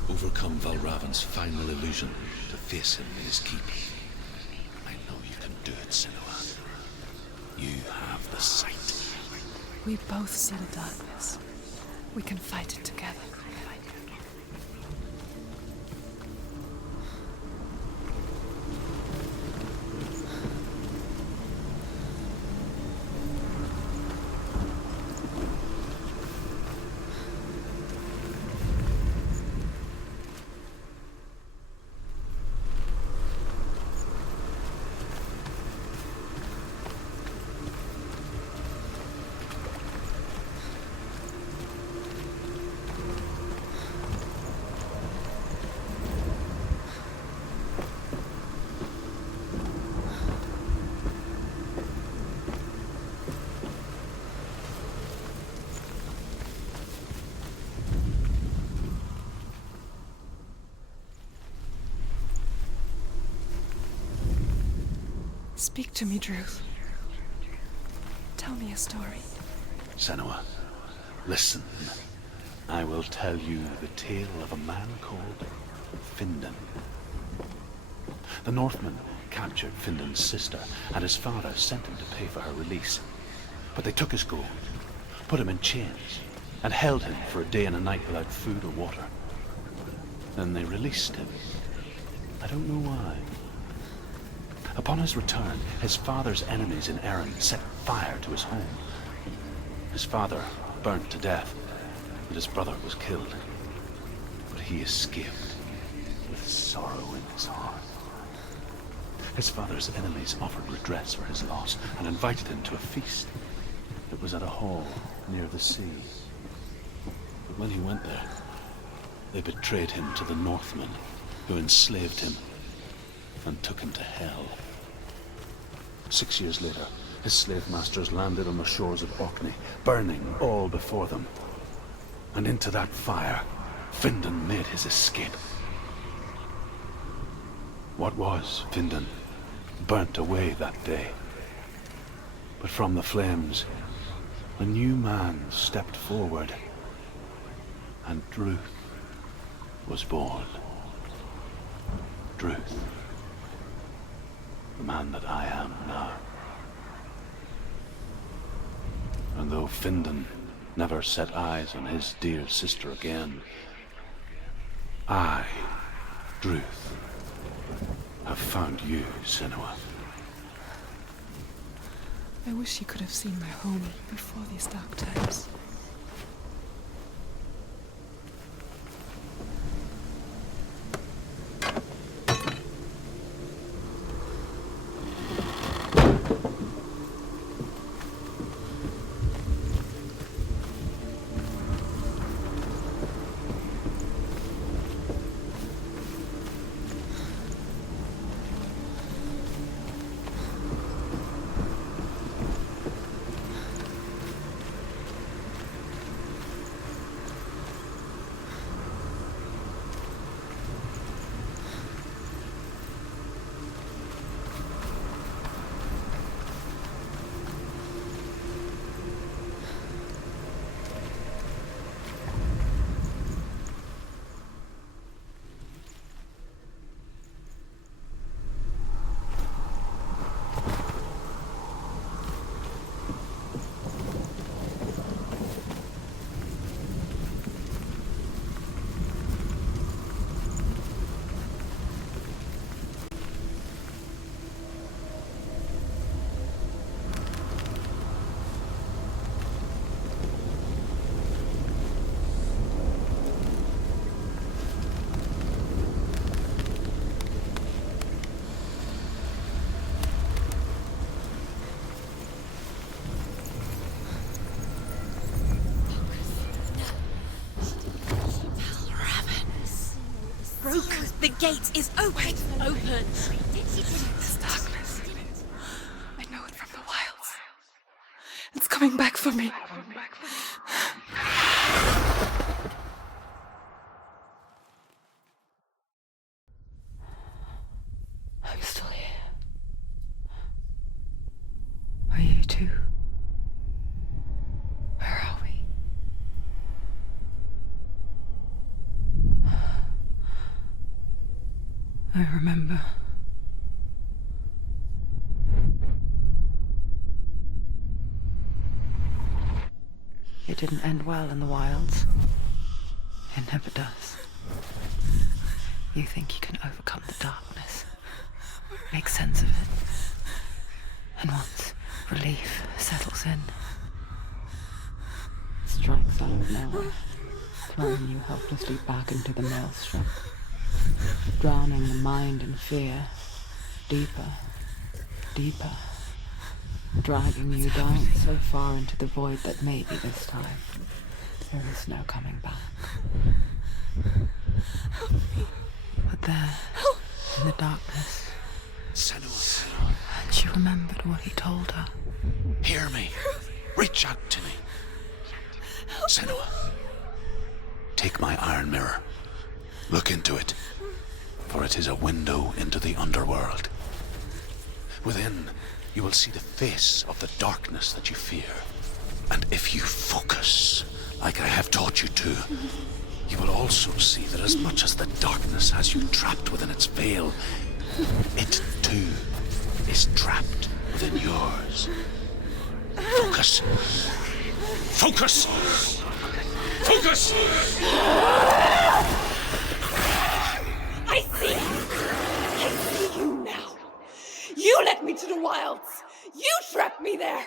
Overcome Valraven's final illusion to face him in his keep. I know you can do it, Senua. You have the sight. We both see the darkness. We can fight it together. Speak to me, Druth. Tell me a story. Senua, listen. I will tell you the tale of a man called Findan. The Northmen captured Findan's sister, and his father sent him to pay for her release. But they took his gold, put him in chains, and held him for a day and a night without food or water. Then they released him. I don't know why. Upon his return, his father's enemies in Erin set fire to his home. His father burnt to death, and his brother was killed. But he escaped with sorrow in his heart. His father's enemies offered redress for his loss and invited him to a feast. It was at a hall near the sea. But when he went there, they betrayed him to the Northmen, who enslaved him and took him to hell. 6 years later, His slave masters landed on the shores of Orkney, burning all before them. And into that fire, Findan made his escape. What was Findan burnt away that day. But from the flames, a new man stepped forward, and Druth was born. Druth, the man that I am now. And though Findan never set eyes on his dear sister again, I, Druth, have found you, Senua. I wish you could have seen my home before these dark times. The gate is open! Open! This darkness. I know it from the wilds. It's coming back for me. I'm still here. Are you too? Where are we? I remember. It didn't end well in the wilds. It never does. You think you can overcome the darkness, make sense of it, and once relief settles in, it strikes out of nowhere, throwing you helplessly back into the maelstrom, drowning the mind in fear, deeper, deeper, dragging you down so far into the void that maybe this time there is no coming back. But there, in the darkness, Senua, and she remembered what he told her. hear me. Reach out to me. Senua, take my iron mirror. Look into it, for it is a window into the underworld. Within, you will see the face of the darkness that you fear. And if you focus, like I have taught you to, you will also see that as much as the darkness has you trapped within its veil, it too is trapped within yours. Focus. Focus! Focus! I see you now. You led me to the wilds. You trapped me there.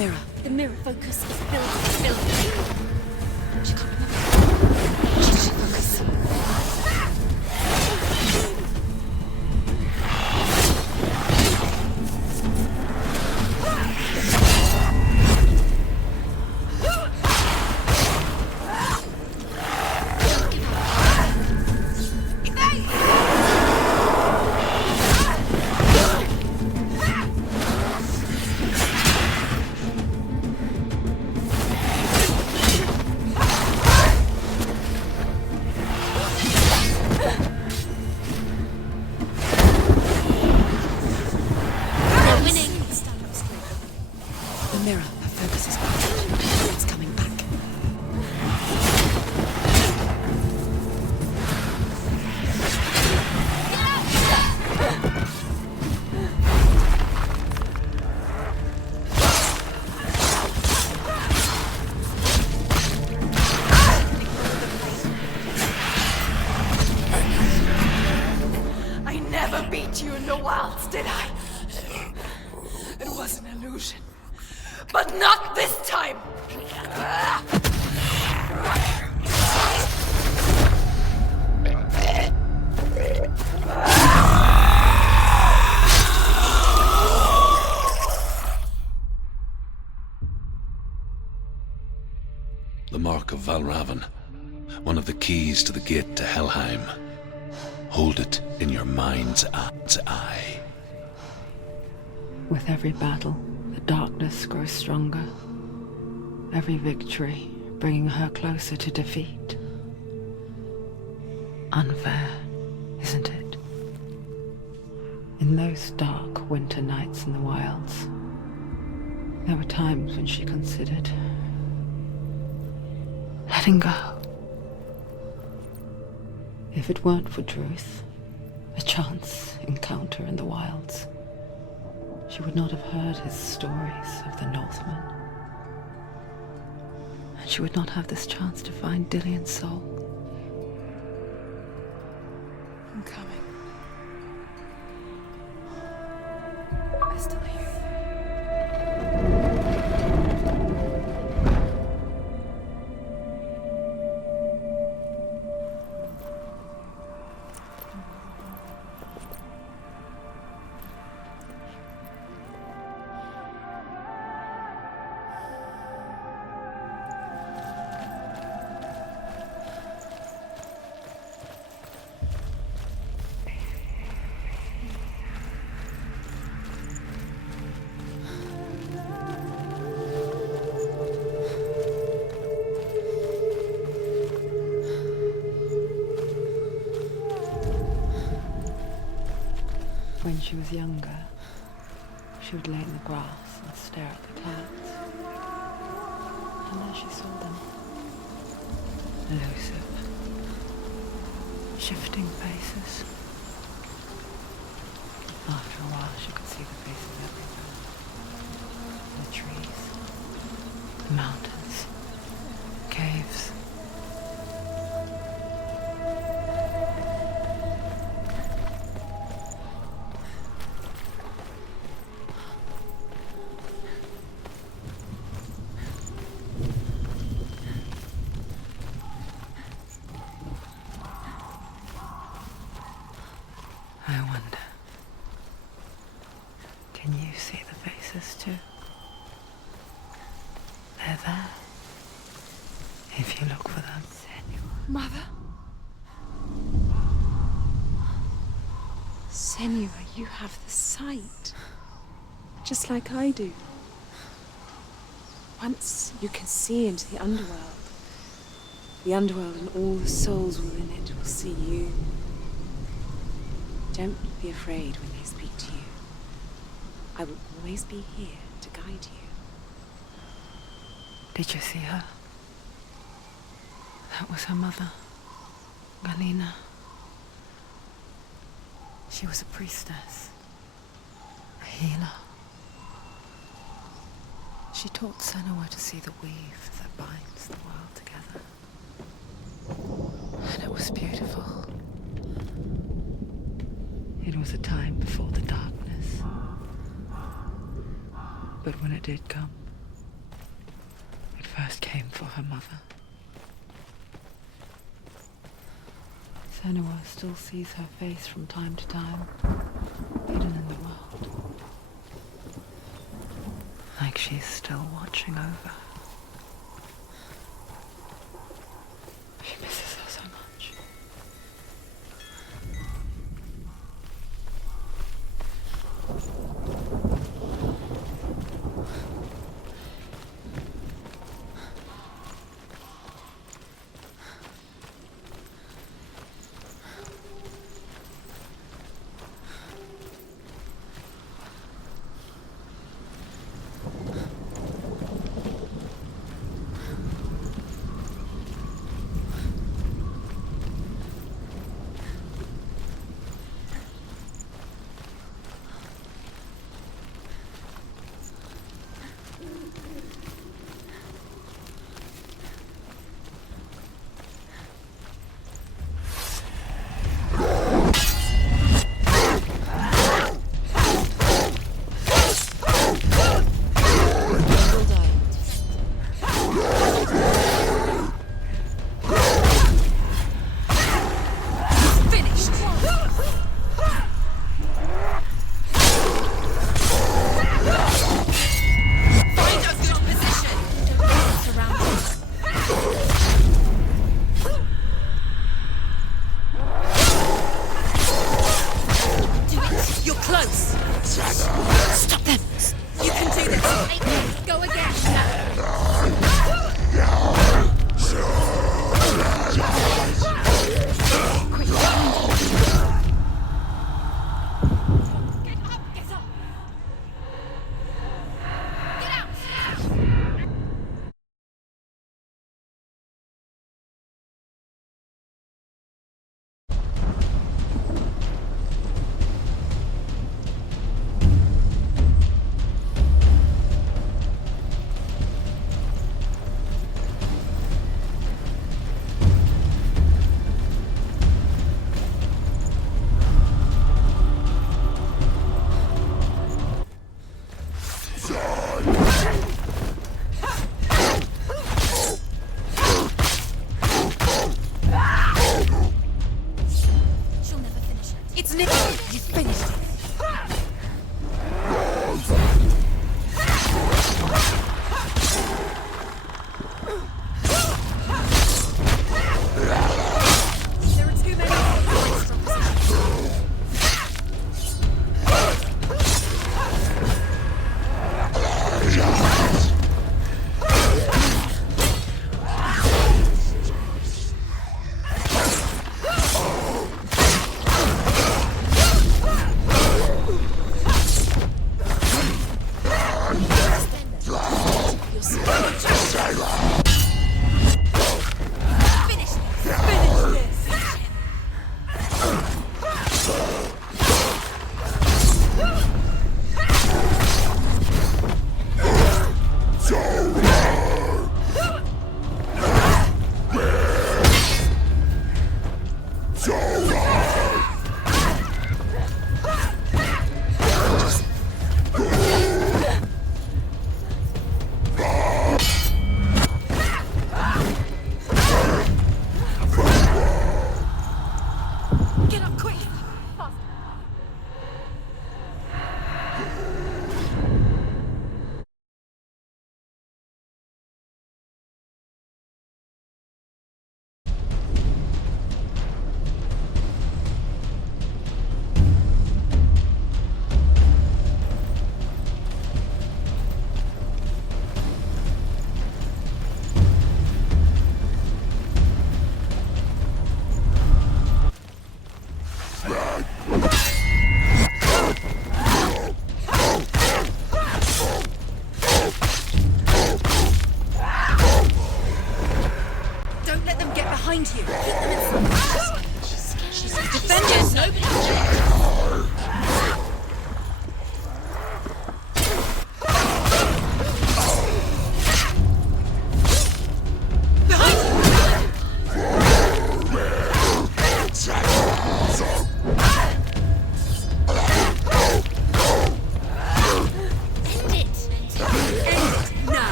mirror. The mirror focus is building. She can't remember. She should focus. You in the wilds, did I? It was an illusion. But not this time! The mark of Valraven. One of the keys to the gate to Helheim. Hold it in your mind's eye. With every battle, the darkness grows stronger. Every victory bringing her closer to defeat. Unfair, isn't it? In those dark winter nights in the wilds, there were times when she considered letting go. If it weren't for Druth, a chance encounter in the wilds, she would not have heard his stories of the Northmen. And she would not have this chance to find Dillion's soul. I'm coming. I still hear you. When she was younger, she would lay in the grass and stare at the clouds. And then she saw them. Elusive, shifting faces. After a while, she could see the faces everywhere. The trees, the mountains, caves. I wonder, can you see the faces too? They're there, if you look for them. Mother? Senua, you have the sight. Just like I do. Once you can see into the underworld and all the souls within it will see you. Don't be afraid when they speak to you. I will always be here to guide you. Did you see her? That was her mother, Galina. She was a priestess, a healer. She taught Senua to see the weave that binds the world together. And it was beautiful. It was a time before the darkness. But when it did come, first came for her mother. Senua still sees her face from time to time, hidden in the world. Like she's still watching over her. She misses her so much.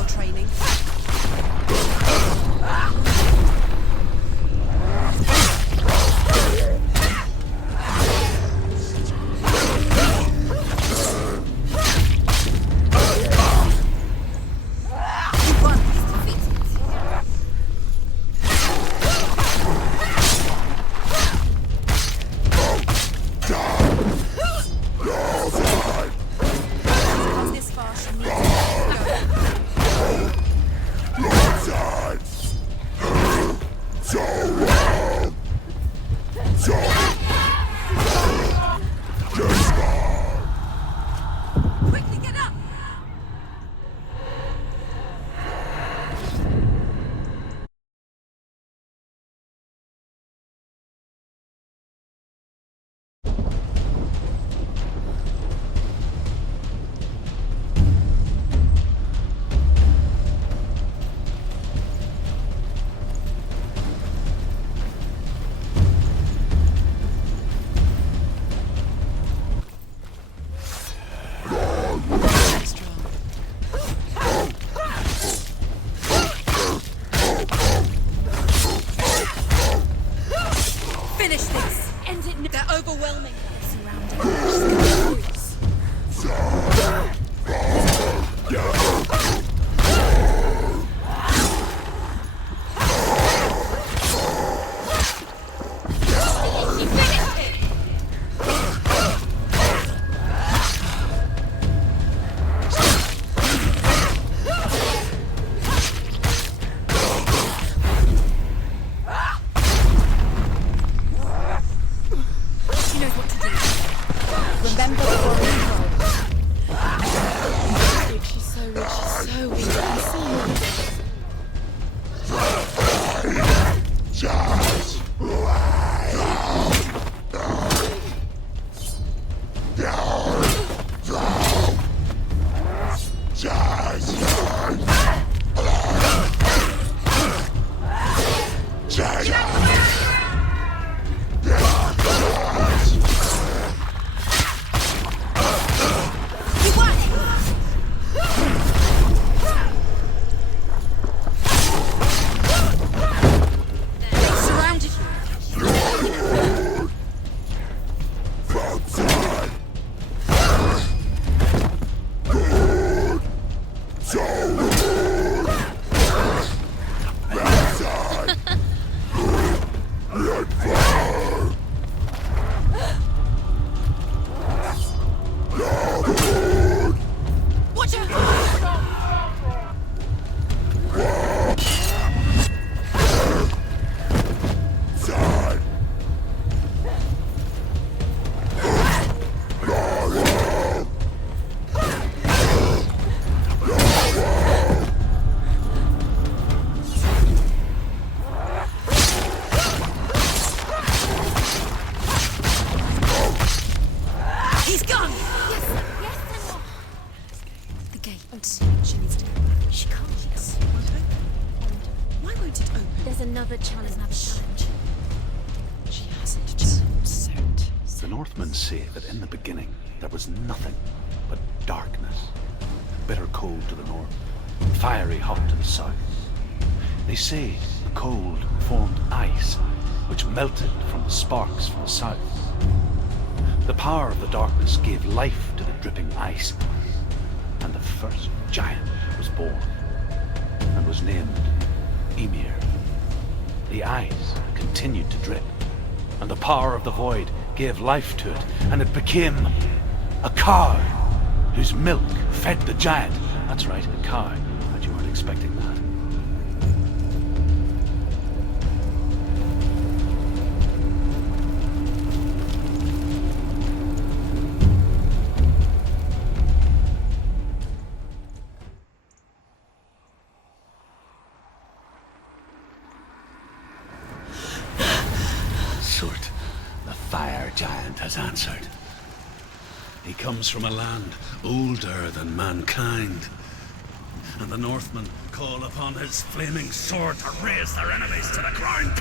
your training. Another challenge. She hasn't just The Northmen say that in the beginning there was nothing but darkness. Bitter cold to the north, fiery hot to the south. They say the cold formed ice, which melted from the sparks from the south. The power of the darkness gave life to the dripping ice, and the first giant was born, and was named Ymir. The ice continued to drip, and the power of the void gave life to it, and it became a cow whose milk fed the giant. That's right, a cow, but you weren't expecting that. Surt, the fire giant, has answered. He comes from a land older than mankind, and the Northmen call upon his flaming sword to raze their enemies to the ground.